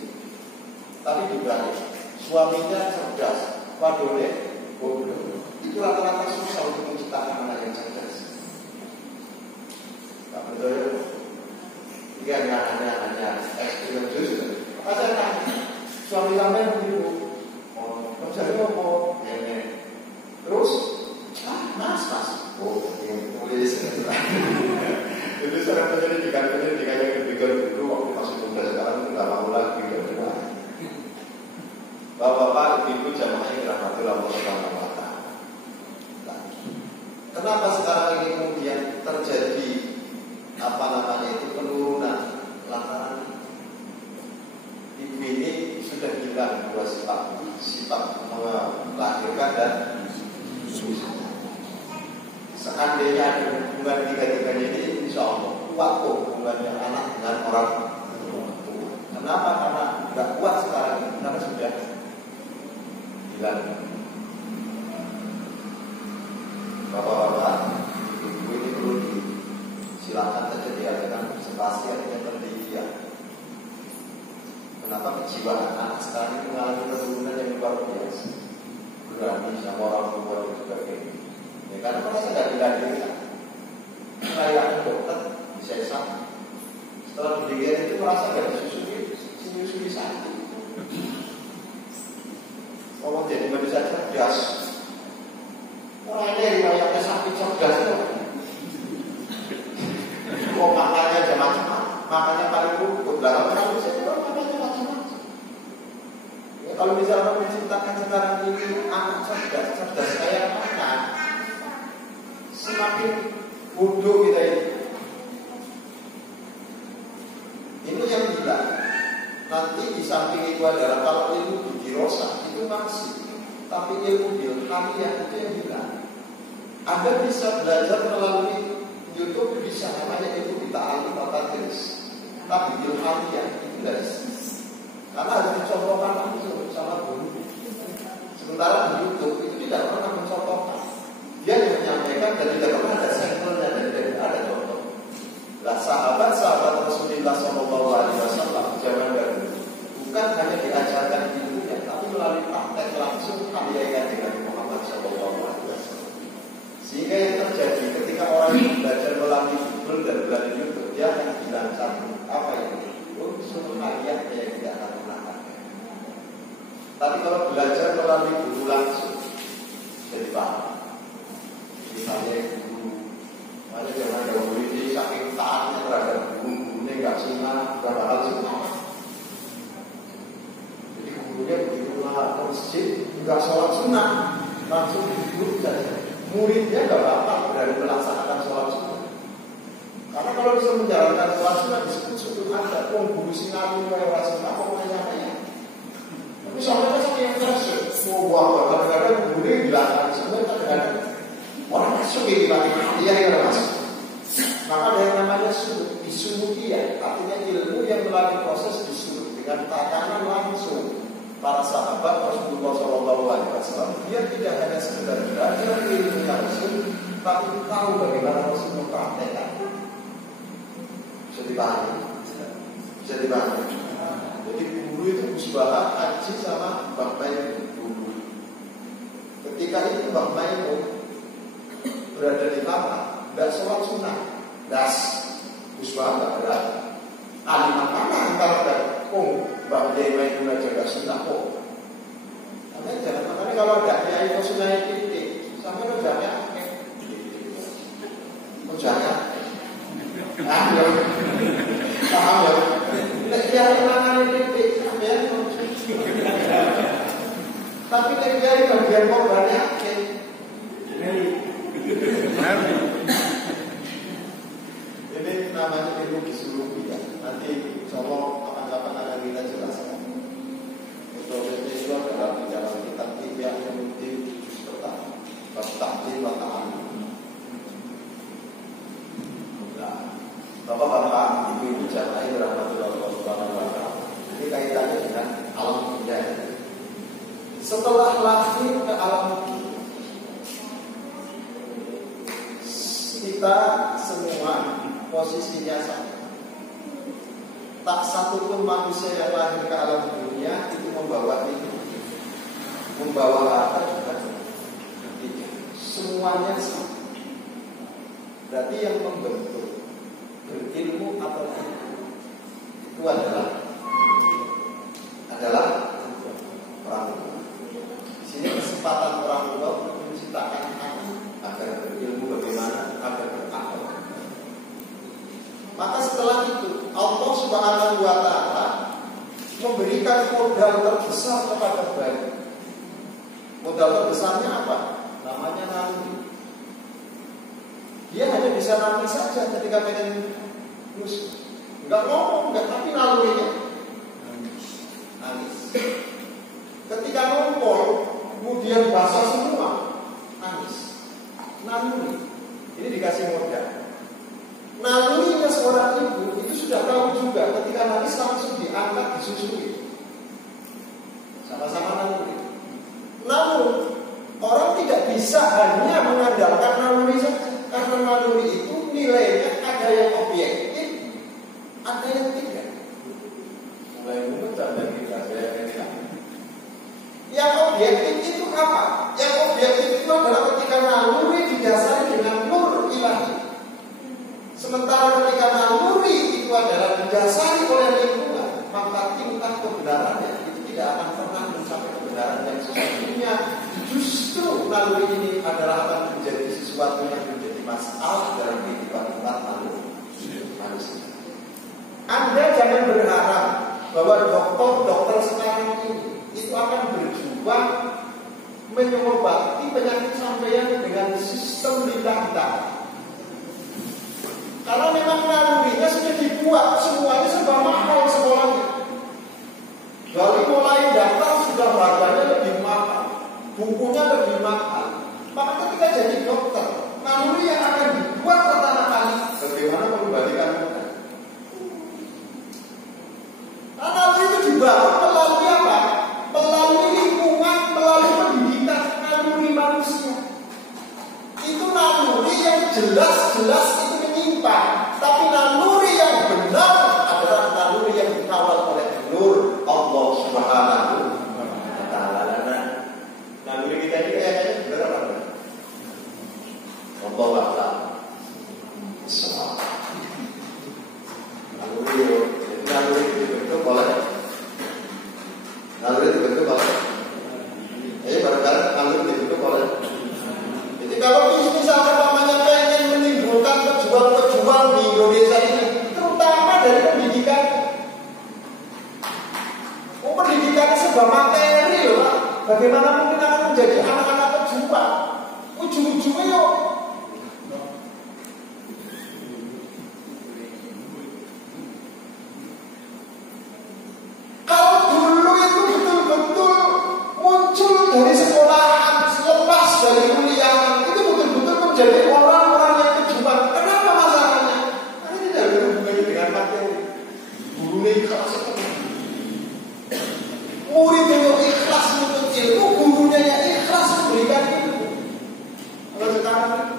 Tapi juga suaminya cerdas, wadone goblok. Itu rata-rata susah untuk menciptakan anak yang cerdas. Tak betul. Ini hanya eksperimen justru. Masa tanya, suami sampai begitu, kerjanya apa? Ini. Terus, mas, ini tulis. Itu secara penyelidikan yang diberikan dulu waktu masih muda, sekarang itu nggak mau lagi. Bapak-bapak, ibu jamaah yang rahmatullah wabarakatuh. Kenapa sekarang ini kemudian terjadi penurunan lantaran ibu ini sudah hilang dua sifat melahirkan dan seandainya ada hubungan tiga-tiganya ini, insya Allah kuat kok hubungannya anak dengan orang tua. Kenapa? Karena nggak kuat sekarang, karena sudah hilang. Bapak-bapak, ibu ini perlu silakan terjadi dengan presentasi yang pendidikan. Kenapa kejiwaan anak sekarang ini mengalami penurunan yang luar biasa, berani sama orang tua dan sebagainya. Ya, karena merasa nggak diladeni. Kayak dokter disesat, setelah berdiri itu merasa nggak disusui sakit. Kalau jadi manusia cerdas, orang ini riwayatnya sakit cerdas itu. Kok makannya aja macam-macam, makannya paling rumput. Lalu manusia itu makannya macam-macam. Ya, kalau misalnya menciptakan sekarang ini anak cerdas kayak anak, semakin bodoh kita ini. Ini yang bilang. Nanti di samping itu adalah kalau ilmu dirosak itu masih, tapi ilmu ilhamiah itu yang hilang. Anda bisa belajar melalui YouTube, bisa namanya ilmu ta'alum atau tulis. Tapi ilhamiah itu tidak bisa, karena harus dicontohkan langsung sama guru. Sementara di YouTube itu tidak pernah mencontohkan. Dia yang menyampaikan dan tidak pernah ada sampelnya dan tidak ada contoh. Lah sahabat-sahabat Rasulullah SAW zaman dahulu bukan hanya diajarkan ilmunya, tapi melalui praktek langsung kalian dengan Muhammad SAW. Sehingga yang terjadi ketika orang yang belajar melalui Google dan melalui YouTube, dia akan dilancarkan apa itu? Unsur ayat yang tidak akan pernah ada. Tapi kalau belajar melalui guru langsung, jadi paham. Misalnya guru, mana jangan ada guru ini saking taatnya terhadap guru-gurunya nggak sunah, berapa hal sunah. Jadi gurunya begitu lah ke masjid, nggak sholat sunah, langsung duduk saja. Muridnya nggak bakal berani melaksanakan sholat sunnah. Karena kalau bisa menjalankan sholat sunnah disebut sudut ada guru sinari lewat sunnah pokoknya apa ya. Tapi soalnya kan yang keras, kadang-kadang guru bilang sebenarnya kadang-kadang orang masuk ini lagi dia yang masuk. Maka ada yang namanya sudut disuruhiyah, artinya ilmu yang melalui proses disuruh dengan tatanan langsung. Para sahabat Rasulullah SAW, dia tidak hanya sekedar belajar ilmu langsung, tapi tahu bagaimana harus mempraktekkan. Bisa dipahami? Bisa dipahami? Jadi guru itu musbaha, haji sama Mbak Maimun guru. Ketika itu Mbak Maimun berada di kamar, tidak sholat sunnah, das musbaha tidak berat. Alimah mana antara dan Mbak Maimun aja tidak sunnah kok. Makanya kalau ada kiai itu sunnah titik, sampai lo jangan, jangan. Paham ya? Nek kiai mangan titik sampean. Tapi nek kiai bagian korbannya akeh. Ini namanya ilmu fisiologi ya. Nanti insyaallah kapan-kapan akan kita jelaskan. Untuk itu adalah di dalam kitab Ihya Ulumuddin juz pertama. Bab Ta'dil wa Ta'allum. Bapak-bapak, ibu-ibu jamaah rahmatullahi wabarakatuh. Ini kaitannya dengan alam dunia. Setelah lahir ke alam dunia, kita semua posisinya sama. Tak satu pun manusia yang lahir ke alam dunia itu membawa ini, membawa harta juga. Semuanya sama. Berarti yang membentuk berilmu atau tidak itu adalah orang tua. Di sini kesempatan orang tua untuk menciptakan anak agar berilmu bagaimana, agar berakal. Maka setelah itu Allah Subhanahu wa Ta'ala memberikan modal terbesar kepada bayi. Modal terbesarnya apa? Namanya naluri. Dia hanya bisa nangis saja ketika pengen nus, enggak ngomong, enggak, tapi nalurinya nangis. Ketika ngompol, kemudian basah semua, nangis. Naluri. Ini dikasih modal. Nalurinya seorang ibu itu sudah tahu juga ketika nangis langsung diangkat, disusui. Sama-sama naluri. Namun orang tidak bisa hanya mengandalkan naluri saja. Karena naluri itu nilainya ada yang objektif, ada yang tidak. Mulai mudah dan kita yang objektif itu apa? Yang objektif itu adalah ketika naluri didasari dengan nur ilahi. Sementara ketika naluri itu adalah didasari oleh lingkungan, maka tingkat kebenarannya itu tidak akan pernah mencapai kebenaran yang sesungguhnya. Justru naluri ini adalah akan menjadi sesuatu yang masalah dalam kehidupan umat manusia. Anda jangan berharap bahwa dokter sekarang ini itu akan berjuang menyobati penyakit sampeyan dengan sistem lidah. Karena memang nalurinya sudah dibuat, semuanya serba mahal sekolahnya. Dari mulai daftar sudah harganya lebih mahal, bukunya lebih mahal. Maka ketika jadi dokter, naluri yang akan dibuat pertama kali bagaimana mengembalikan modal. Naluri itu dibangun melalui apa? Melalui lingkungan, melalui pendidikan naluri manusia. Itu naluri yang jelas-jelas itu menyimpang, tapi naluri yang benar adalah naluri yang dikawal oleh nur Allah Subhanahu wa Ta'ala. Naluri kita ini kayaknya benar apa enggak? Allah Ta'ala salah. Naluri dibentuk oleh barangkali naluri dibentuk oleh. Jadi kalau misalkan namanya pengen menimbulkan pejuang-pejuang di Indonesia ini, terutama dari pendidikan. Pendidikan sebuah materi loh Pak. Bagaimana mungkin akan menjadi anak-anak pejuang? Ujung-ujungnya yuk. Dari sekolahan, lepas dari kuliah, itu betul-betul menjadi orang-orang yang berjuang. Kenapa masalahnya? Karena tidak ada hubungannya dengan materi. Gurunya ikhlas. Muridnya ikhlas menuntut ilmu, gurunya yang ikhlas memberikan ilmu. Kalau sekarang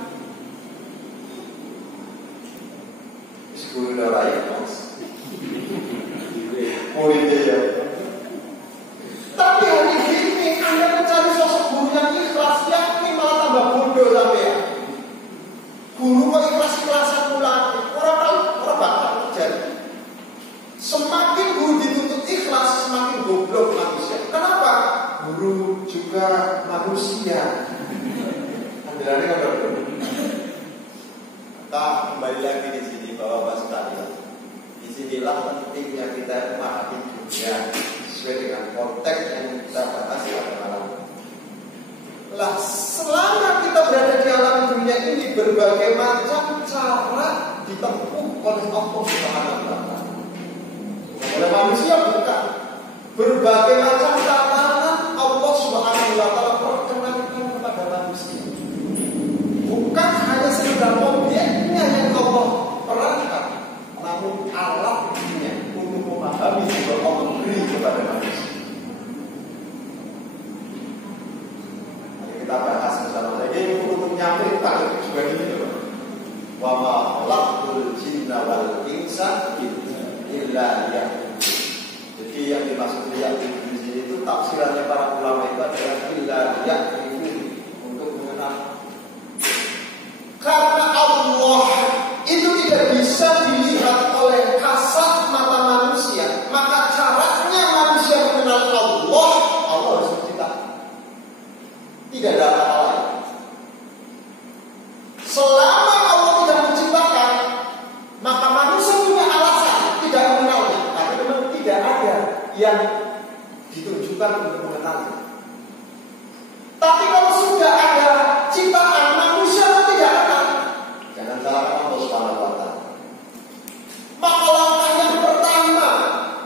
Lah, selama kita berada di alam dunia ini, berbagai macam cara ditempuh oleh Allah Subhanahu wa Ta'ala. Oleh manusia bukan. Berbagai macam tatanan Allah Subhanahu wa Ta'ala perkenalkan kepada manusia. Bukan hanya sekedar objeknya yang Allah perankan, namun alatnya untuk memahami juga Allah beri kepada manusia. Kita bahas bersama lagi untuk menyampaikan sebagai ini, wa ma khalaqtul jinna wal insa illa liya'budun. Jadi yang dimaksud liya'budun di sini itu tafsirannya para ulama itu adalah illa liya'budun, untuk mengenal. Karena Allah itu tidak bisa dilihat oleh kasat mata manusia, maka caranya manusia mengenal Allah harus menciptakan. Tidak ada apa lain. Selama Allah tidak menciptakan, maka manusia punya alasan tidak mengenalnya. Tapi memang tidak ada yang ditunjukkan untuk mengenalnya. Tapi kalau sudah ada ciptaan, manusia tidak akan. Jangan salahkan Allah Subhanahu wa Ta'ala. Maka langkah yang pertama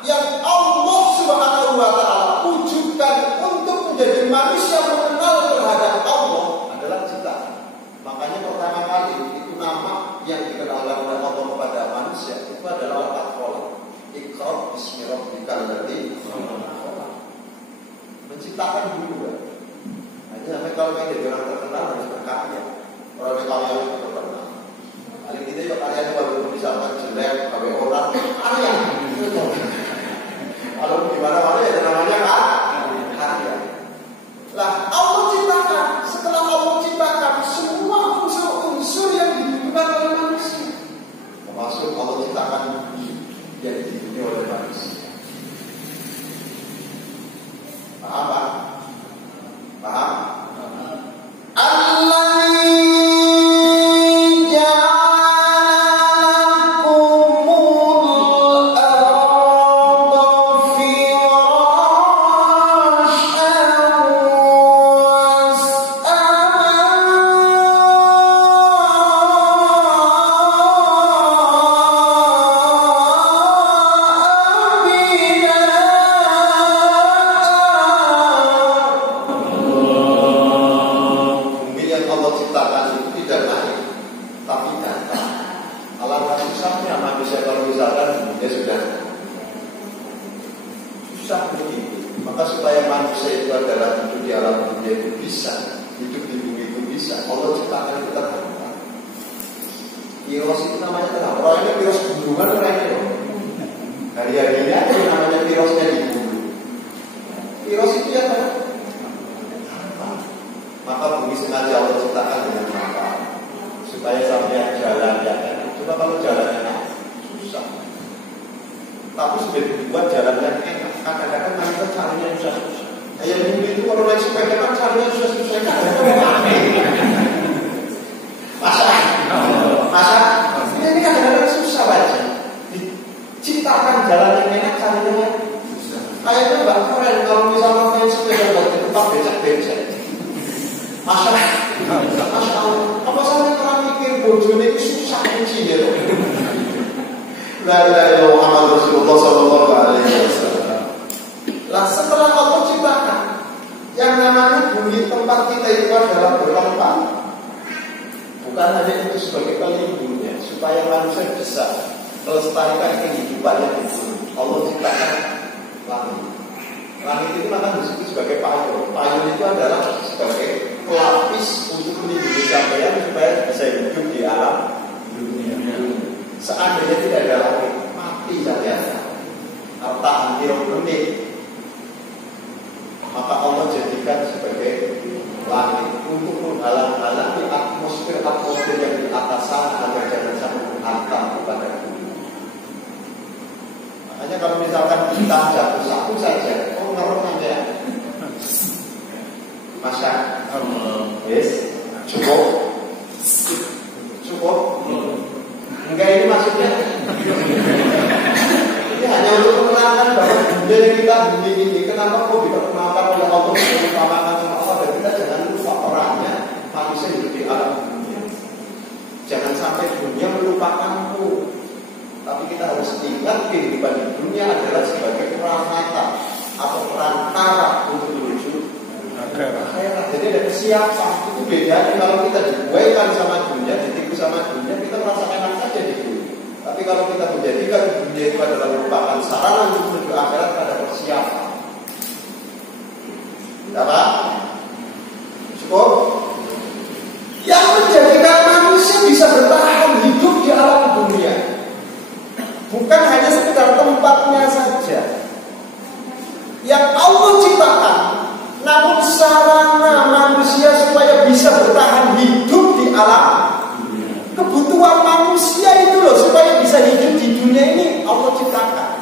yang Allah Subhanahu wa Ta'ala wujudkan untuk menjadi manusia mengenal terhadap Allah adalah ciptaan. Makanya pertama kali itu nama yang dikenalkan oleh Allah kepada manusia itu adalah al-Qalam. Iqra bismi rabbikal ladzi khalaq. Menciptakan dulu kan. Hanya sampai kalau menjadi orang terkenal harus berkarya. Orang karya itu terkenal. Paling kita juga karyanya baru misalkan jelek, pakai orang karya. Kalau di mana-mana ya namanya karya. Lah Allah ciptakan. Setelah Allah ciptakan semua unsur-unsur yang dibutuhkan oleh manusia, termasuk Allah ciptakan yang dibutuhkan oleh manusia. Paham Pak? Paham? Kenapa kok diperkenalkan oleh Allah, diutamakan sama Allah, dan kita jangan lupa Jangan sampai dunia melupakanmu. Tapi kita harus ingat kehidupan di dunia adalah sebagai perantara atau perantara untuk menuju akhirat. Jadi ada kesiapan. Itu bedanya kalau kita dibuaikan sama dunia, ditipu sama dunia, kita merasa enak saja di dunia. Tapi kalau kita menjadikan dunia itu adalah merupakan sarana untuk menuju akhirat, ada persiapan. Apa? Cukup? Yang menjadikan manusia bisa bertahan hidup di alam dunia bukan hanya sekedar tempatnya saja yang Allah ciptakan, namun sarana manusia supaya bisa bertahan hidup di alam. Kebutuhan manusia itu loh, supaya bisa hidup di dunia ini Allah ciptakan.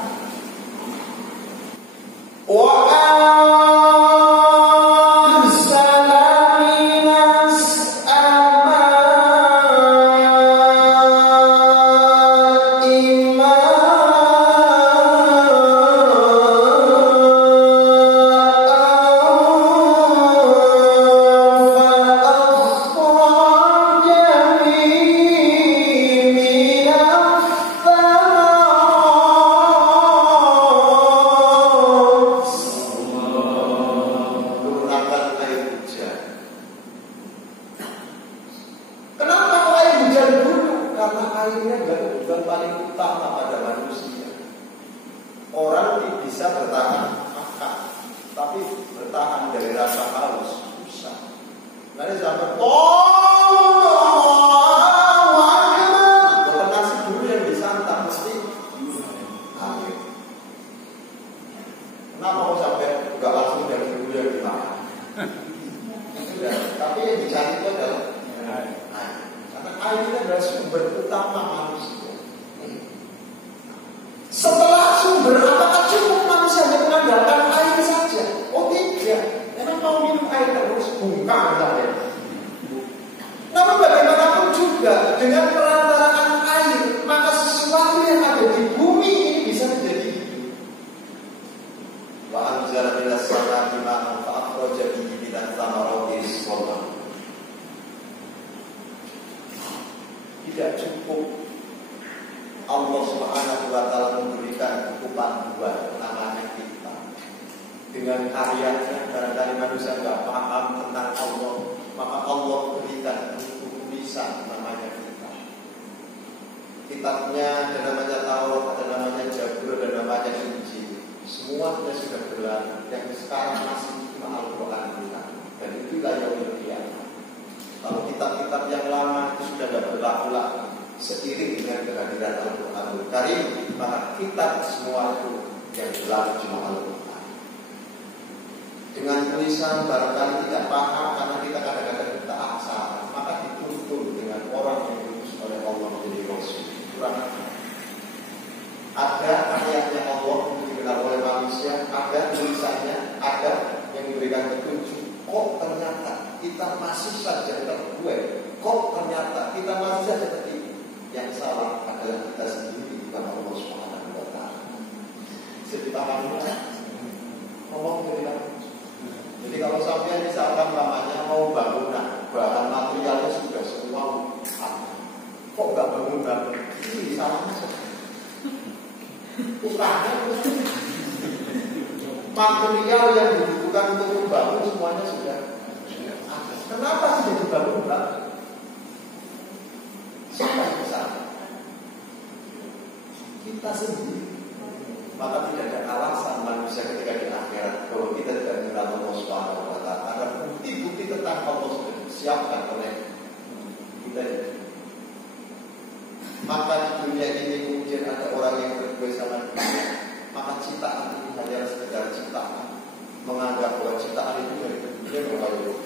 Tidak cukup Allah Subhanahu wa Ta'ala memberikan kecukupan buat namanya kita. Dengan karyanya, barangkali manusia nggak paham tentang Allah, maka Allah berikan buku lisan namanya kita. Kitabnya ada namanya Taurat, ada namanya Zabur, ada namanya Injil. Semuanya sudah berlalu. Yang sekarang masih cuma Al-Quran kita. Dan itulah yang demikian. Kalau kitab-kitab yang lama itu sudah tidak berlaku lagi. Seiring dengan kehadiran Al-Quranul Karim, maka kitab semua itu yang berlaku cuma Al-Quran. Dengan tulisan barangkali tidak paham karena kita kadang-kadang tidak aksara, maka dituntun dengan orang yang diutus oleh Allah menjadi Rasul. Kurang ada ayatnya Allah yang dikenal oleh manusia, ada tulisannya, ada yang diberikan petunjuk. Kok ternyata kita masih saja terbuai. Kok ternyata kita masih saja tertipu. Yang salah adalah kita sendiri, bukan Allah Subhanahu wa Ta'ala. Sepahami ngomong dari. Jadi kalau sampai misalkan namanya mau bangunan, bahan materialnya sudah semua ada. Kok nggak bangunan? Ini salahnya saja. Bukannya material yang dibutuhkan untuk membangun semuanya sudah ada. Kenapa sih jadi bangun lagi? Siapa yang besar? Kita sendiri. Maka tidak ada alasan manusia ketika di akhirat kalau kita tidak mengenal Allah Subhanahu wa Ta'ala. Ada bukti-bukti tentang Allah sudah disiapkan oleh kita. Maka di dunia ini kemudian ada orang yang berbuat sama dunia. Maka ciptaan itu hanya sekedar ciptaan. Menganggap bahwa ciptaan itu dari dunia berlalu.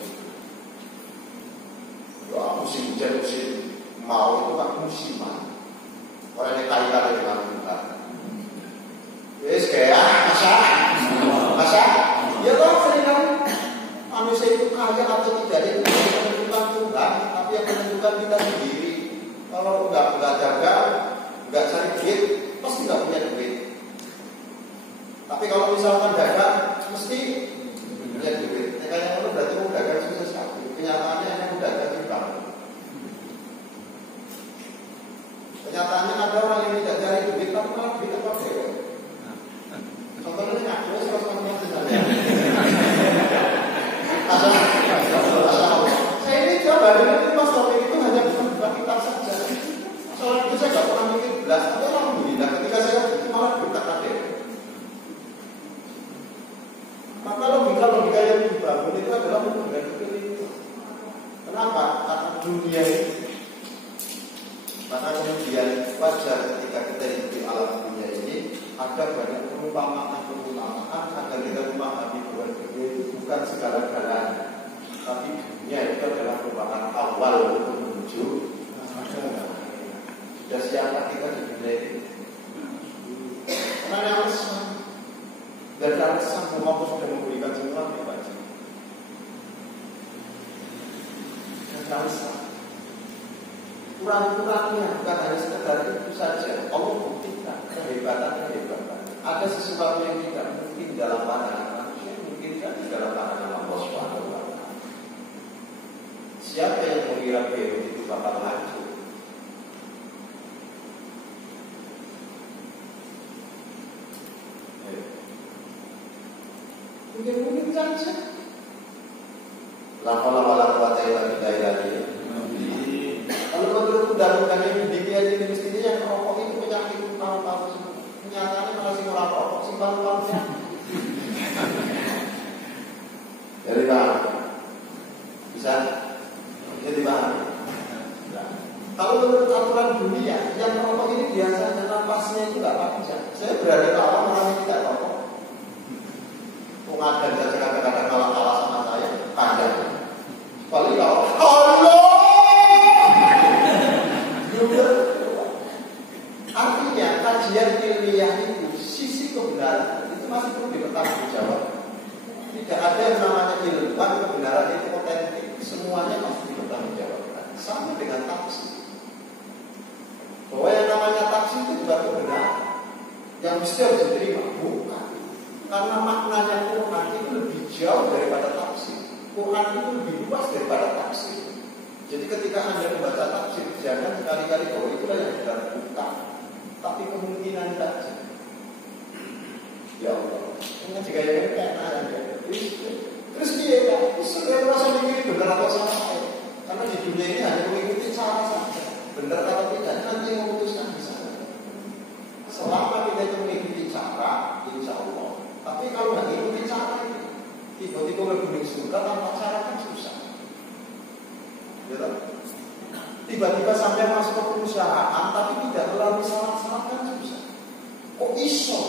Ya musim hujan, musim mau itu kan musiman. Orang yang kaitan dengan Tuhan. Wes kayak masa, ya toh seringkali manusia itu kaya atau tidak itu menentukan Tuhan, tapi yang menentukan kita sendiri. Kalau nggak dagang, nggak cari duit, pasti nggak punya duit. Tapi kalau misalkan dagang, mesti punya duit. Kayaknya kalau berarti mau dagang susah sekali. Kenyataannya yang dagang di bank. Nyatanya ada orang yang tidak cari duit, tapi malah duit apa dewe. Contohnya ngaku, terus ngomong misalnya. Saya ini coba ini mas topik itu hanya bukan kitab saja. Soalnya itu saya nggak pernah mikir belas. Tapi alhamdulillah ketika saya itu malah duit tak ada. Maka logika yang dibangun itu adalah hubungan itu. Kenapa? Karena dunia ini. Maka kemudian wajar ketika kita hidup di alam dunia ini ada banyak perumpamaan agar kita memahami bahwa dunia itu bukan segala-galanya, tapi dunia itu adalah merupakan awal untuk menuju sudah siapa kita di dunia ini. Karena alasan dan alasan Allah sudah memberikan semua kepada dan alasan kurang-kurangnya bukan hanya sekedar itu saja. Allah buktikan kehebatan. Ada sesuatu yang tidak mungkin dalam pandangan manusia, mungkin kan dalam pandangan Allah Subhanahu wa Ta'ala. Siapa yang mengira bahwa itu bakal hancur? Mungkin saja. La haula wala quwwata illa billah. Kalau menurut undang-undang yang dibikin ini mestinya yang rokok itu penyakit paru-paru semua. Nyatanya malah si orang rokok, si paru-parunya. Jadi paham? Bisa? Jadi paham? Kalau menurut aturan dunia, yang rokok ini biasanya napasnya itu nggak panjang. Saya berada di alam orang yang tidak rokok. Pengadan saja kadang-kadang kalah sama saya, panjang. Paling kalau artinya kajian ilmiah itu sisi kebenaran itu masih perlu dipertanggungjawab. Tidak ada yang namanya ilmuwan kebenaran itu otentik, semuanya pasti dipertanggungjawabkan. Sama dengan tafsir. Bahwa yang namanya tafsir itu bukan kebenaran yang mesti harus diterima, bukan. Karena maknanya Quran itu lebih jauh daripada tafsir. Quran itu lebih luas daripada tafsir. Jadi ketika Anda membaca tafsir, jangan sekali-kali bahwa itulah yang benar, bukan. Tapi kemungkinan saja. Ya Allah, ini jika yang kayak nanya, terus dia kan, sudah merasa mikir benar atau salah. Karena di dunia ini hanya mengikuti cara saja, benar atau tidak nanti memutuskan di sana. Selama kita itu mengikuti cara, insya Allah. Tapi kalau nggak mengikuti cara itu, tiba-tiba berbunuh surga tanpa cara kan susah. Tiba-tiba sampai masuk ke perusahaan tapi tidak melalui syarat-syarat kan susah. Kok iso?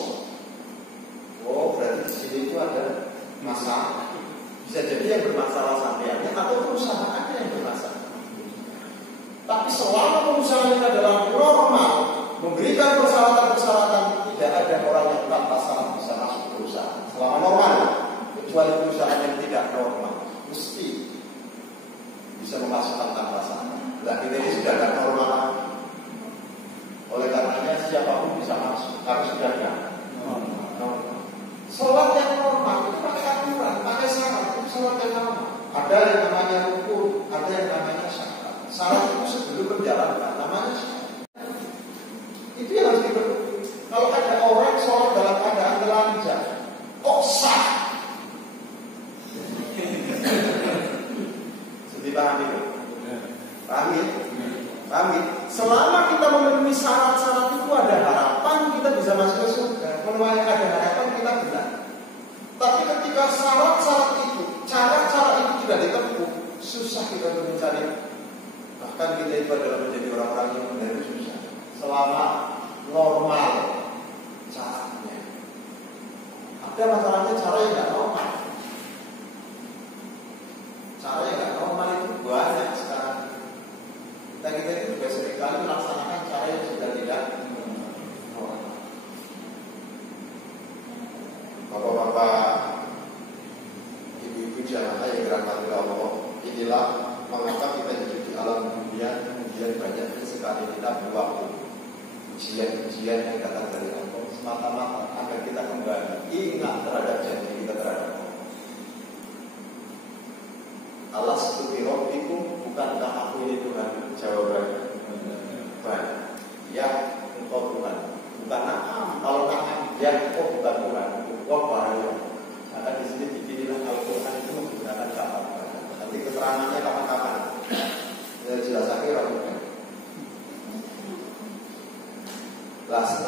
Oh berarti di sini itu ada masalah. Bisa jadi yang bermasalah sampeannya atau perusahaannya yang bermasalah. Tapi selama perusahaan adalah normal, memberikan persyaratan-persyaratan, tidak ada orang yang tanpa syarat bisa masuk perusahaan. Selama normal, kecuali perusahaan yang tidak normal, mesti bisa memasukkan tanpa syarat. Nah kita ini sudah tidak normal. Oleh karenanya siapapun bisa masuk. Harus sudah tidak normal. Sholat yang normal itu pakai aturan, pakai syarat. Itu sholat yang normal. Ada yang namanya rukun, ada yang namanya syarat. Syarat itu sebelum menjalankan namanya syarat. Itu yang harus diperlukan. Kalau ada orang sholat dalam keadaan telanjang, kok sah? Sedih paham itu? Paham? Selama kita memenuhi syarat-syarat itu ada harapan kita bisa masuk ke surga. Memenuhi ada harapan kita benar. Tapi ketika syarat-syarat itu, cara-cara itu tidak ditempuh, susah kita untuk mencari. Bahkan kita itu adalah menjadi orang-orang yang benar susah. Selama normal caranya. Ada masalahnya cara yang tidak normal. Cara yang tidak normal itu banyak sekarang. Kita itu juga seringkali melaksanakan cara yang sudah tidak normal. Bapak-bapak, ibu-ibu jamaah yang dirahmati Allah, inilah mengapa kita hidup di alam dunia, kemudian banyaknya sekali kita berwaktu ujian-ujian yang datang dari Allah semata-mata agar kita kembali ingat terhadap janji kita terhadap Allah. Allah seperti Rabbikum, bukankah aku ini Tuhan? Jawabannya baik. Ya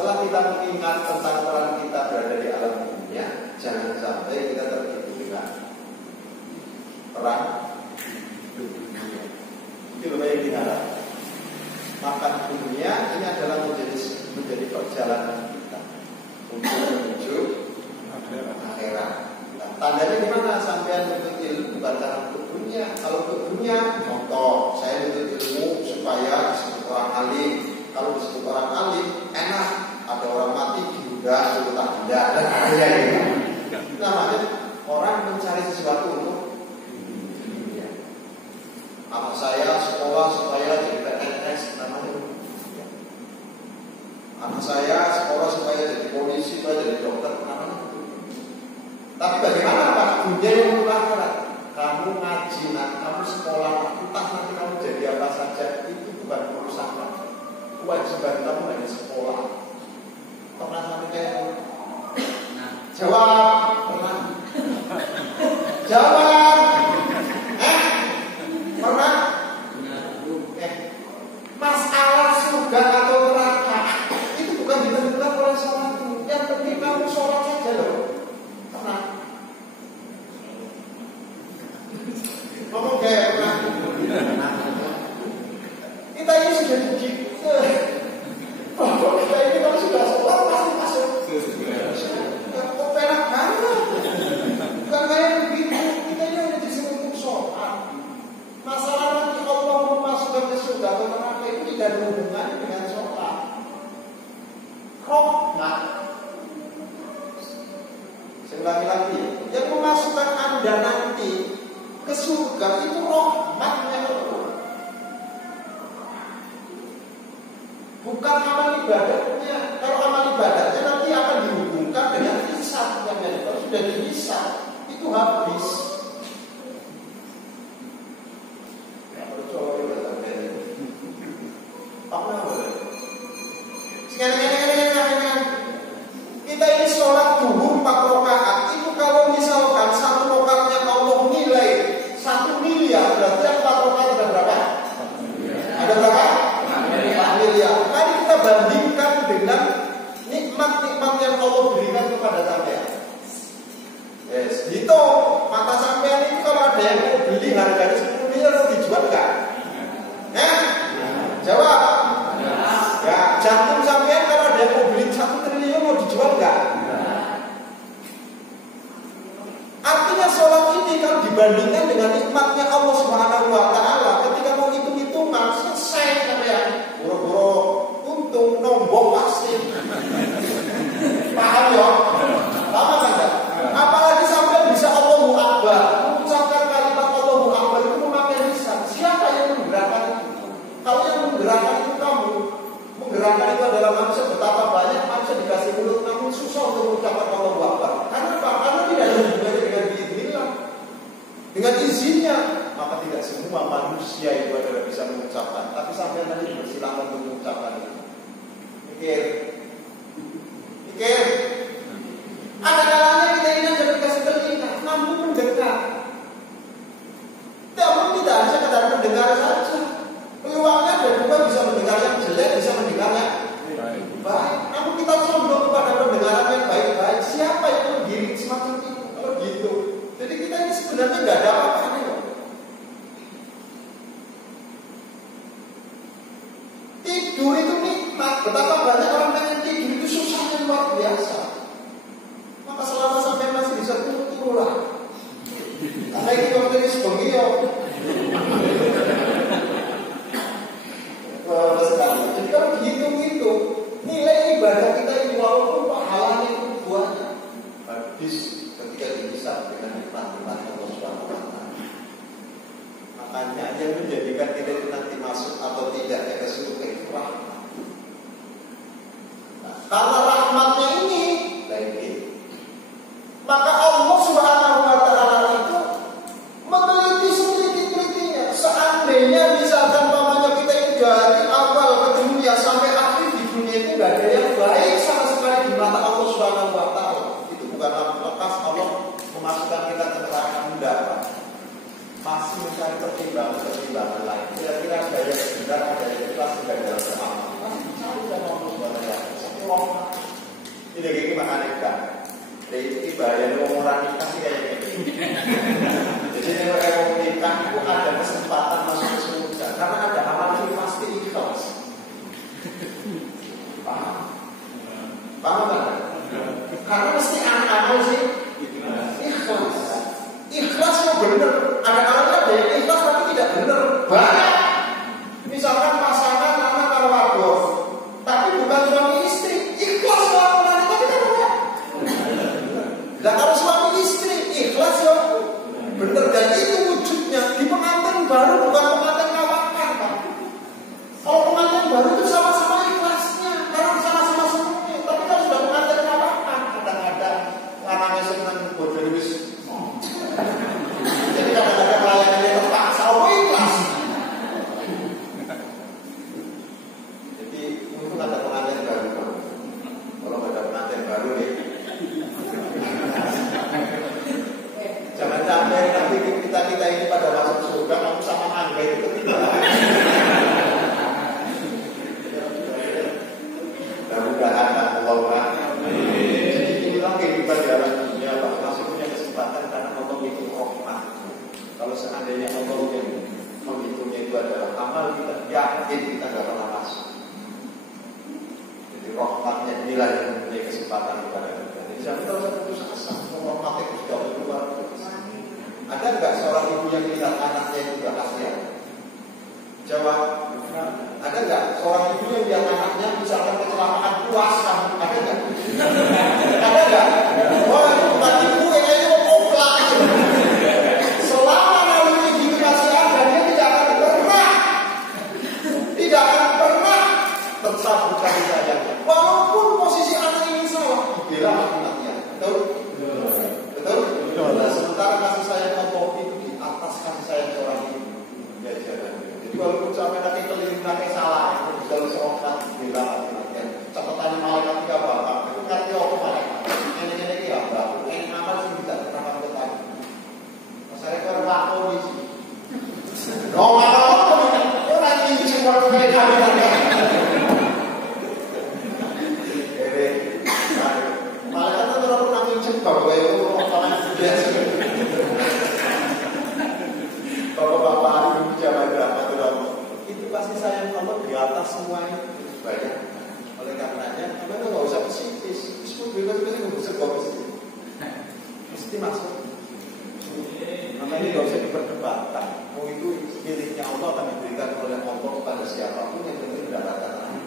setelah kita mengingat tentang peran kita berada di alam dunia, jangan sampai kita tertipu dengan peran dunia. Itu yang diharapkan. Maka dunia ini adalah menjadi perjalanan kita untuk menuju akhirat. Nah, tandanya gimana? Sampai menuntut ilmu bukan karena untuk dunia. Kalau untuk dunia, contoh, saya menuntut ilmu supaya disebut orang alim. Kalau disebut orang alim, enak. Ada orang mati juga, suruh tanda dan ada itu. Namanya orang mencari sesuatu untuk dunia. Anak saya sekolah supaya jadi PNS, namanya. Anak saya sekolah supaya jadi polisi, supaya jadi dokter, namanya. Tapi bagaimana Pak? Dunia yang mengatakan kamu ngaji, kamu sekolah, entah nanti kamu jadi apa saja, itu bukan urusan kamu. Kewajiban kamu hanya sekolah. Pernah sampai kayak jawab, pernah? Jawab. Pernah? Masalah surga atau neraka itu bukan ditentukan oleh sholatmu. Yang penting kamu sholat saja loh. Pernah? Ngomong kayak pernah? Kita ini sudah begitu. Kalau kita ini kalau sudah sholat pasti masuk. Kok penak banget? Bukan kayak begitu. Kita ini hanya disuruh sholat. Masalah nanti Allah memasukkan ke surga atau neraka itu tidak ada hubungannya dengan sholat. Rahmat. Saya ulangi lagi, yang memasukkan Anda nanti ke surga itu rahmatnya Allah. Bukan amal ibadahnya. Kalau amal ibadahnya nanti akan dihubungkan dengan hisab. Kalau sudah dihisab itu habis. Kita ini sholat duhur 4 rakaat. Itu kalau misalkan 1 rakaatnya Allah nilai 1 miliar, berarti 4 rakaat ada berapa? Ada berapa? 4 miliar. Mari kita bandingkan dengan nikmat-nikmat yang Allah berikan kepada sampean. Yes, itu mata sampean itu kalau ada yang mau beli harganya 10 miliar mau dijual nggak? Jawab. Ya, jantung sampean kalau ada yang mau beli 1 triliun mau dijual nggak? Artinya sholat ini kalau dibandingkan dengan nikmatnya Allah Subhanahu Wa Taala, ketika mau hitung-hitungan selesai sampean, boro-boro untung nombok pasti. Paham ya? Paham enggak? Apalagi sampai bisa Allahu Akbar, mengucapkan kalimat Allahu Akbar itu memakai lisan. Siapa yang menggerakkan itu? Kalau yang menggerakkan itu kamu, menggerakkan itu adalah manusia. Betapa banyak manusia dikasih mulut namun susah untuk mengucapkan Allahu Akbar. Karena apa? Karena tidak ada hubungannya dengan biiznillah, dengan izinnya. Maka tidak semua manusia itu adalah bisa mengucapkan. Tapi sampai nanti bersilakan untuk mengucapkan itu. Pikir. Ada kalanya kita ini aja dikasih telinga, namun mendengar. Namun tidak hanya sekedar mendengar saja. Peluangnya ada juga bisa mendengar yang jelek, bisa mendengar yang baik. Namun kita condong kepada pendengaran yang baik-baik. Siapa yang mengiring semacam itu? Kalau gitu. Jadi kita ini sebenarnya nggak ada apa-apanya. Tidur itu nikmat. Betapa banyak orang pengen tidur itu susahnya luar biasa. Maka selama sampai masih bisa turun-turun. Karena ini waktu ini sebengi ya. Jadi kalau dihitung-hitung nilai ibadah kita ini walaupun pahalanya itu buahnya habis ketika dihisab dengan nikmat-nikmat Allah Subhanahu Wa Taala. Makanya yang menjadikan kita itu nanti masuk atau tidak ke surga itu rahmat. Nah, karena rahmatnya ini lagi, maka Allah Subhanahu Wa Taala itu meneliti sedikit-sedikitnya. Seandainya misalkan pamannya kita ini dari awal ke dunia sampai akhir di dunia itu tidak ada yang baik sama sekali di mata Allah Subhanahu Wa Taala. Itu bukan lekas Allah memasukkan kita ke neraka, enggak. Masih mencari pertimbangan lain. Kira-kira ada yang benar, ada yang ikhlas, tidak ada yang salah. Masih mencari sama Allah Subhanahu Wa Taala. rahmat. Ini kayak gimana kan? Ini bahaya orang nikah sih kayak gini. Jadi kalau nikah itu ada kesempatan masuk ke surga karena ada amal yang pasti ikhlas. Paham? Paham kan? Karena mesti amal sih ikhlas. Ikhlas yang benar. Ada amalnya ada yang ikhlas tapi tidak benar. Banyak. Misalkan pasangan anak kalau waduh, tapi bukan suami istri, ikhlas melakukan itu kita benar. Dan kalau suami istri ikhlas ya benar, dan itu wujudnya di pengantin baru, bukan pengantin kawakan, Pak. Kalau pengantin baru itu sama-sama ikhlasnya, karena sama-sama semuanya. Tapi kalau sudah pengantin kawakan, kadang-kadang lanangnya senang bodoh wis. Jadi kadang-kadang layanannya terpaksa, oh ikhlas. Jadi untuk ada pengantin baru, kalau ada pengantin baru ya. Jangan sampai nanti kita ini pada masuk surga kamu sama angga itu ketinggalan. Mudah-mudahan Allah. Jadi inilah kehidupan di alam dunia, Pak. Masih punya kesempatan karena Allah itu rahmat. Kalau seandainya Allah yang menghitungnya itu adalah amal, kita yakin kita nggak pernah masuk. Jadi rahmatnya inilah yang mempunyai kesempatan kepada kita. Jadi jangan terus putus asa. Rahmatnya itu sudah keluar. Ada nggak seorang ibu yang lihat anaknya itu nggak kasihan? Jawab. Ada nggak seorang ibu yang lihat anaknya misalkan kecelakaan puasa? Ada nggak? Ada nggak? Oh itu bukan ibu yang itu kopla. Selama melalui ibu kasihan dan dia tidak akan pernah tercabut kasih sayangnya. Walaupun posisi anak ini salah, dibela mati-matian. Betul? Betul? Nah, sementara kasih sayang Allah itu di atas kasih sayang seorang ibu. Ya jangan. Jadi walaupun sampai nanti keliru nanti salah, itu bisa seorang dibela mati-matian. Catatannya malaikat tiga bapak, itu ngerti apa malaikat? Ini ya, bapak. Ini amal sih tidak pernah kamu tahu. Masalahnya kalau waktu di sini. Orang ini cuma mereka. Malaikat itu orang pernah nginjek bahwa itu orang biasa. Bapak-bapak ibu jaman berapa itu pasti sayang Allah di atas semua itu banyak. Oleh karenanya, kita nggak usah pesimis. Meskipun bebas nggak bisa pesimis. Mesti masuk. Makanya nggak usah diperdebatkan. Mau itu miliknya Allah akan diberikan oleh Allah kepada siapapun yang penting mendapatkan rahmat.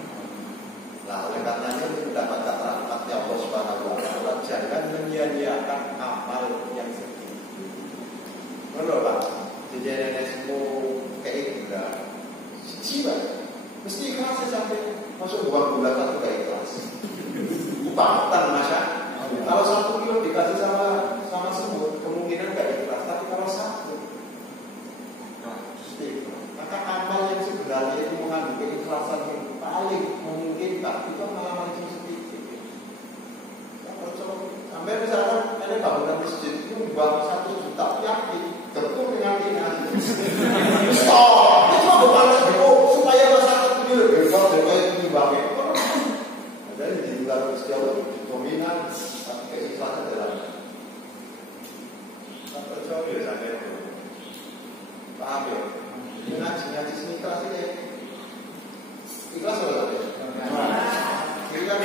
Nah, oleh karenanya untuk mendapatkan rahmatnya Allah Subhanahu wa Ta'ala, jangan menyia-nyiakan amal yang sedikit. Menurut Pak, jadi nenek-nenekmu kayak itu jiwa, mesti ikhlas sampai masuk uang bulan satu kayak ikhlas. Upatan masa. Kalau 1 kilo dikasih sama semut, kemungkinan gak ikhlas. Tapi kalau 1, mesti ikhlas. Maka amal yang sebenarnya itu mengandung keikhlasan yang paling memungkinkan itu amal yang sedikit. Sampai misalkan ada bangunan masjid itu membuat 1 juta, yakin betul dengan ini. Stop. Itu bukan supaya masyarakat ini lebih hebat supaya ini bangkit. Jadi di dalam istilah dominan keikhlasan dalam. Sampai jauh ya sampai. Paham ya? Ngaji sini kelas ini ikhlas atau tidak? Jadi kan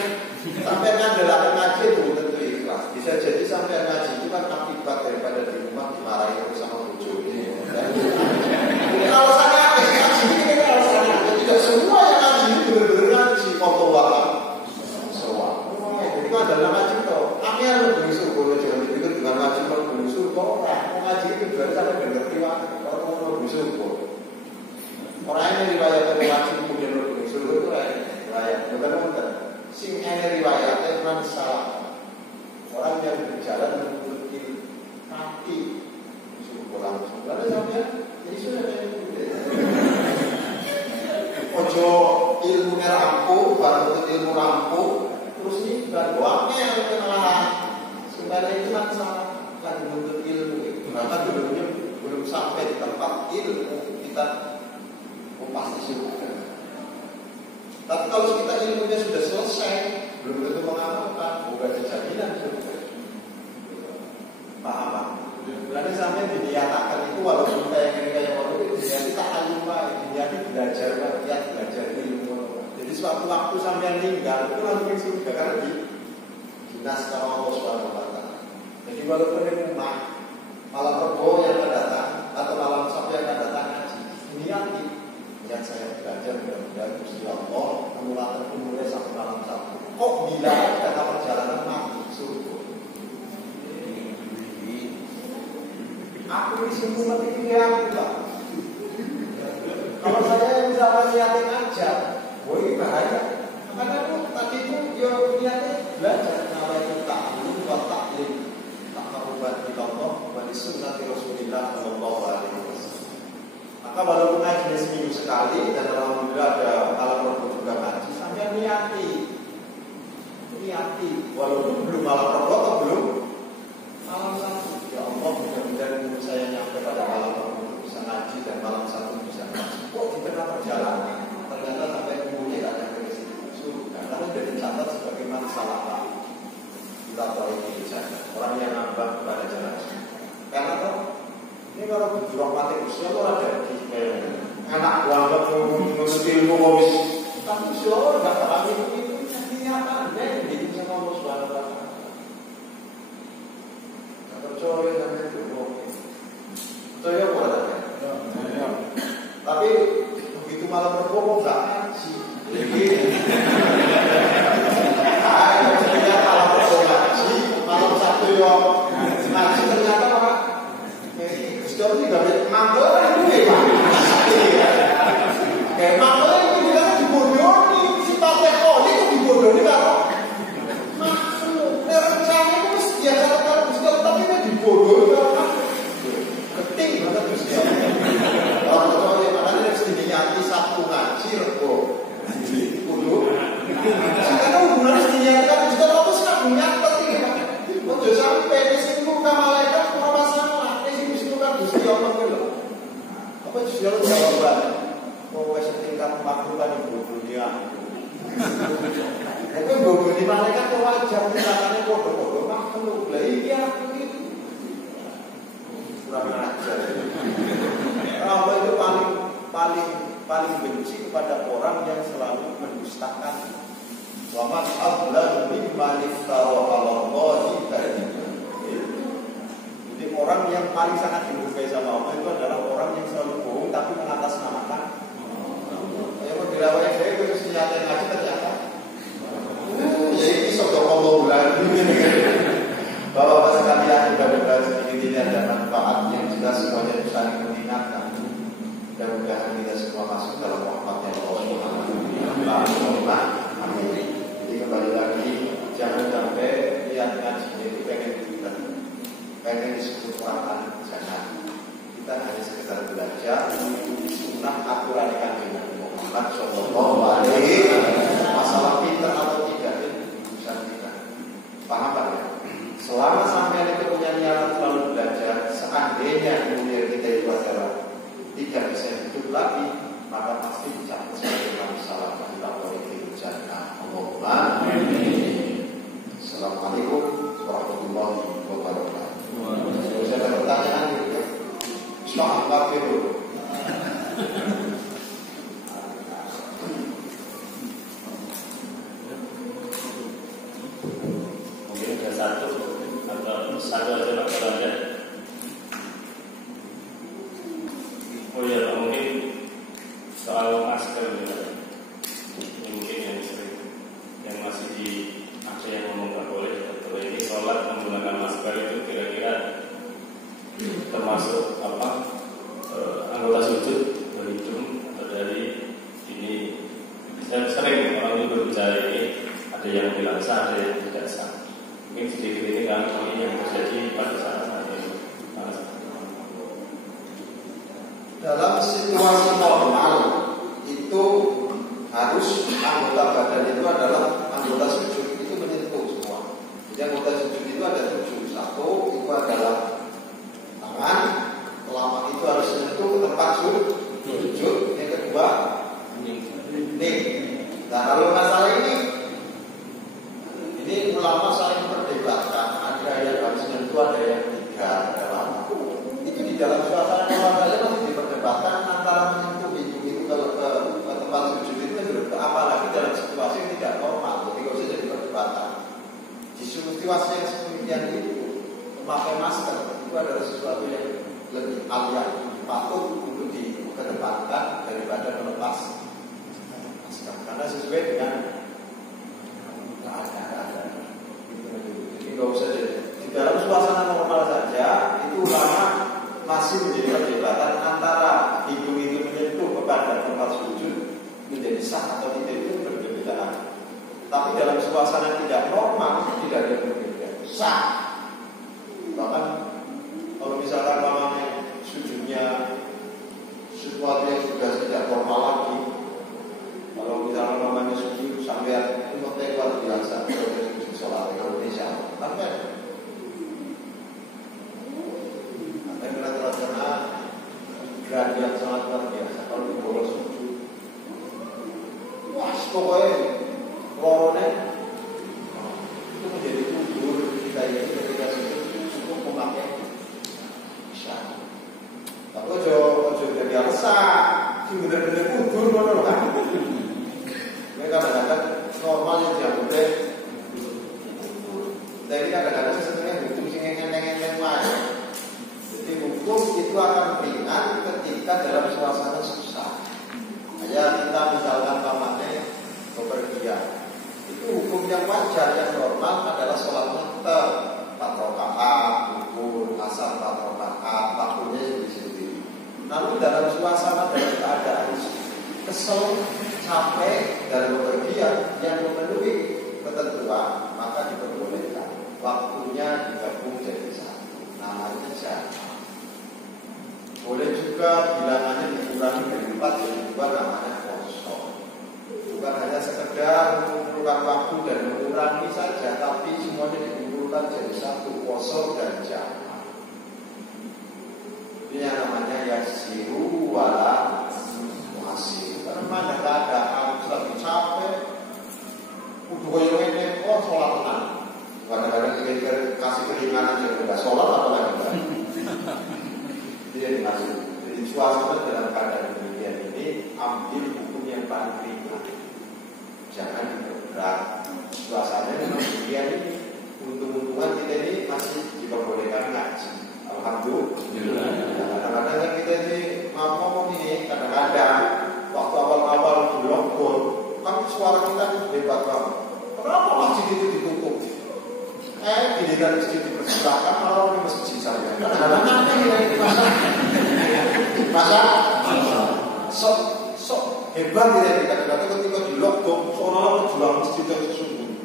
sampai ngandelakan ngaji itu tentu ikhlas. Bisa jadi sampai ngaji itu kan akibat daripada di rumah dimarahi sama bujuk. Ini alasannya apa? Ngaji ini kan alasannya. Tidak semua yang ngaji ini benar-benar ngaji foto wakil. Jadi kan ada ngaji itu. Akhirnya lu berusul boleh jangan dipikir dengan ngaji kalau berusul kok orang ngaji itu berarti sampai ngerti kalau mau berusul kok. Orang ini riwayat ngaji kemudian lu berusul itu riwayat. Betul-betul. Sing ini riwayatnya memang salah. Orang yang berjalan mengikuti kaki disuruh pulang. Lalu sampai jadi sudah ojo ilmu rampu, baru ilmu rampu, terus ini dan doangnya yang mengenal. Sebenarnya itu kan salah lagi menuntut ilmu. Karena belum sampai di tempat ilmu kita pasti sudah. Tapi kalau kita ilmunya sudah selesai, belum tentu mengamalkan, bukan ada jaminan juga. Paham? Berarti sampai dinyatakan itu walaupun kayak waktu itu jadi tak alumah, jadi belajar ilmu. Jadi suatu waktu sampai meninggal itu langsung surga karena dinas sama Allah Subhanahu wa Ta'ala. Jadi walaupun di rumah malam Rebo yang akan datang atau malam Sabtu yang akan datang ngaji, niati yang saya belajar mudah-mudahan Gusti Allah mengulangi umurnya sampai malam Sabtu. Kok bila kata perjalanan mati surga? Aku disuruh mati pilihan Pak. Kalau saya misalnya niatin aja, ini bahaya. Karena aku tadi itu ya niatnya belajar nama itu ta'lim wa ta'lim. Tak merubah di Allah wa di sunnah Rasulullah sallallahu alaihi wasallam. Maka walaupun ngajinya seminggu sekali dan alhamdulillah ada malam Rabu juga ngaji, sampai niati walaupun belum malam Rabu atau belum malam Sabtu. Ya Allah, mudah-mudahan umur saya nyampe pada malam Rabu bisa ngaji dan malam Sabtu bisa ngaji. Kok di tengah perjalanan ternyata sampai umurnya tidak ada ke situ surga. Karena sudah dicatat sebagai masalah kita tahu ini saja. Orang yang nambah kepada jalan. Karena toh ini kalau berjuang mati usia itu ada di anak banget ngurus ilmu komis. Tapi usia nggak pernah itu niatan dan jadi sama Allah Subhanahu wa Ta'ala. Percaya sampai dulu. Percaya apa adanya? Tapi begitu malam Rebo nggak ngaji. Jadi malam Rebo ngaji, malam Sabtu yo ngaji ternyata apa? Gusti Allah juga mantel itu ya. Kayak mantel itu juga dibodohi, sifatnya kok itu dibodohi kalau maksud rencana itu mesti biasa kalau Gusti Allah tapi ini dibodohi kalau keting banget Gusti Allah. Kalau yang makanya harus dinyati Sabtu ngaji Rebo bodoh. Karena hubungan harus dinyatakan Gusti Allah itu sangat nyatet ini. Ojo sampai di situ bukan malaikat cuma masalah. Di situ kan Gusti Allah itu. Apa Gusti Allah jawabannya? Oh, setingkat makhluk kan bodoh dia. Itu bodoh di malaikat kok wajar misalnya bodoh makhluk. Lah iya begitu. Kurang ajar. Allah itu paling benci kepada orang yang selalu mendustakan. Wa man adlamu mimman iftara 'ala Allahi kadziban. Jadi orang yang paling sangat dimurkai sama Allah itu adalah orang yang selalu bohong tapi mengatasnamakan Allah. Ya kok dilawai saya itu senjata ngaji ternyata. Ya ini sodaqallahu alazim. Bapak-bapak sekalian, mudah-mudahan sedikit ini ada manfaat yang jelas semuanya bisa saling mengingatkan. Mudah-mudahan kita semua masuk dalam rahmatnya Allah Subhanahu wa Ta'ala. Amin. Jadi kembali lagi, jangan sampai lihat ngaji itu pengen disebut Quran, jangan. Kita hanya sekedar belajar sunnah aturan Kanjeng Nabi Muhammad sallallahu alaihi wasallam. Masalah pintar atau tidak itu urusan kita. Paham tak ya? Selama sampai itu punya niatan selalu belajar, seandainya kemudian kita itu adalah tidak bisa hidup lagi, maka pasti dicabut sebagai masalah kita boleh hidup jannah. Allahumma amin. Assalamualaikum warahmatullahi wabarakatuh. Saya ada pertanyaan gitu. Soal apa itu? Mungkin ada satu aja Pak Banda. Oh ya, mungkin soal masker juga. Ini mungkin yang sering, yang masih ada yang ngomong nggak boleh. Atau ini sholat menggunakan masker itu kira-kira termasuk apa? Anggota sujud berhitung atau dari ini. Saya sering orang itu berbicara ini, ada yang bilang sah, ada yang tidak sah. Mungkin sedikit ini kan yang terjadi pada saat ini. Dalam situasi normal itu harus anggota badan itu adalah anggota sujud itu menyentuh semua. Jadi anggota sujud itu ada 7. Satu itu adalah tangan, telapak itu harus menyentuh ke tempat sujud. Yang kedua, nih. Nah kalau masalah ini situasi yang sedemikian itu memakai masker itu adalah sesuatu yang lebih yang patut untuk dikedepankan daripada melepas masker, karena sesuai dengan keadaan. Jadi nggak usah di dalam suasana normal saja itu ulama masih menjadi perdebatan antara hidung itu menyentuh kepada tempat sujud menjadi sah atau tidak, itu berbeda. Tapi dalam suasana tidak normal tidak ada yang berbeda, sah. Bahkan kalau misalkan namanya sujudnya sesuatu yang sudah tidak normal lagi, kalau misalkan namanya sujud sampai umatnya luar biasa, sujud sholat Indonesia, sampai karena grad yang sangat luar biasa. Kalau di bolos sujud, wah pokoknya lorone itu menjadi kubur kita ini ketika sujud cukup memakai isya. Tapi ojo jadi alasan, sih bener-bener kubur mana kan? Mereka kadang-kadang normalnya diambil kubur. Tapi kadang-kadang sebenarnya hukum sing ngene-ngene wae. Hukum itu akan ringan ketika dalam suasana susah. Kayak kita misalkan pamannya bepergian, itu hukum yang wajar yang normal adalah sholatnya tetap 4 rakaat, zuhur, asar 4 rakaat, waktunya sendiri. Namun dalam suasana dalam keadaan kesel, capek dan bepergian yang memenuhi ketentuan, maka diperbolehkan waktunya digabung jadi satu, namanya jamaah. Boleh juga bilangannya dikurangi dari 4 jadi 2, namanya kosong. Bukan hanya sekedar mengumpulkan waktu dan mengurangi saja, tapi semuanya dikumpulkan jadi satu, kosong dan jamaah. Ini yang namanya yasiru wala muasir. Karena ada keadaan lagi capek, udah kayak ini, sholat tenang. Kadang-kadang kita kasih keringanan jadi nggak sholat apa lagi kan? Dia dimaksud. Jadi suasana dalam keadaan demikian ini ambil hukum yang paling ringan, jangan diperberat. Suasananya memang demikian ini. Untung-untungan kita ini masih diperbolehkan ngaji. Alhamdulillah. Kadang-kadang kita ini ngomong ini, kadang-kadang waktu awal-awal di lockdown, kan suara kita hebat banget. Kenapa masjid itu ditutup? Giliran masjid dipersilakan, kalau di masjid saja. Kadang-kadang ini masa sok hebat ya kadang-kadang ketika di lockdown seolah-olah menjual masjid yang sesungguhnya.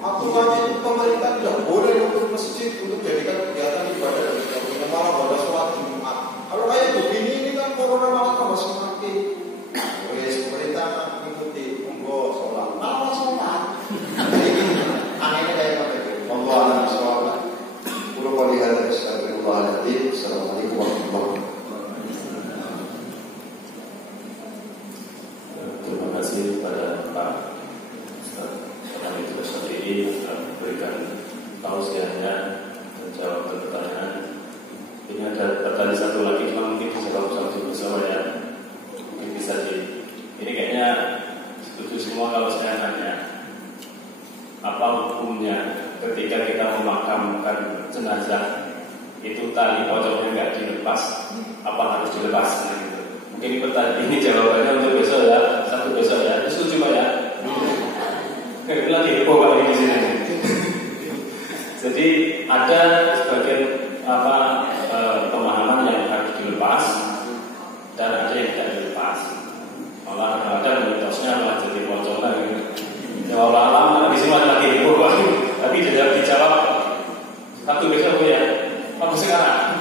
Aturannya pemerintah tidak boleh untuk masjid untuk jadikan kegiatan ibadah dan sebagainya, malah pada sholat Jumat. Kalau kayak begini ini kan corona malah tambah semakin. Pemerintah mengikuti monggo sholat, malah sholat. Jadi anehnya kayak apa itu? Monggo alam sholat. Kulo kali hal astagfirullahaladzim. Assalamualaikum warahmatullahi wabarakatuh. Terima kasih kepada Pak Ustaz itu sendiri memberikan tausiahnya dan jawab pertanyaan. Ini ada pertanyaan satu lagi, cuma mungkin bisa jawab satu bersama ya. Mungkin bisa ini kayaknya setuju semua kalau saya tanya. Apa hukumnya ketika kita memakamkan jenazah itu tali pocongnya nggak dilepas, apa harus dilepas? Nah, gitu. Mungkin ini jawabannya untuk besok ya, satu besok ya. Itu setuju Pak ya? Lagi heboh Pak di sini. Jadi ada sebagian pemahaman yang harus dilepas dan ada yang tidak dilepas. Malah ada mitosnya malah jadi pocong lagi. Ya Allah alam, di sini lagi heboh Pak. Tapi tidak dijawab. Satu besok ya. Apa sekarang?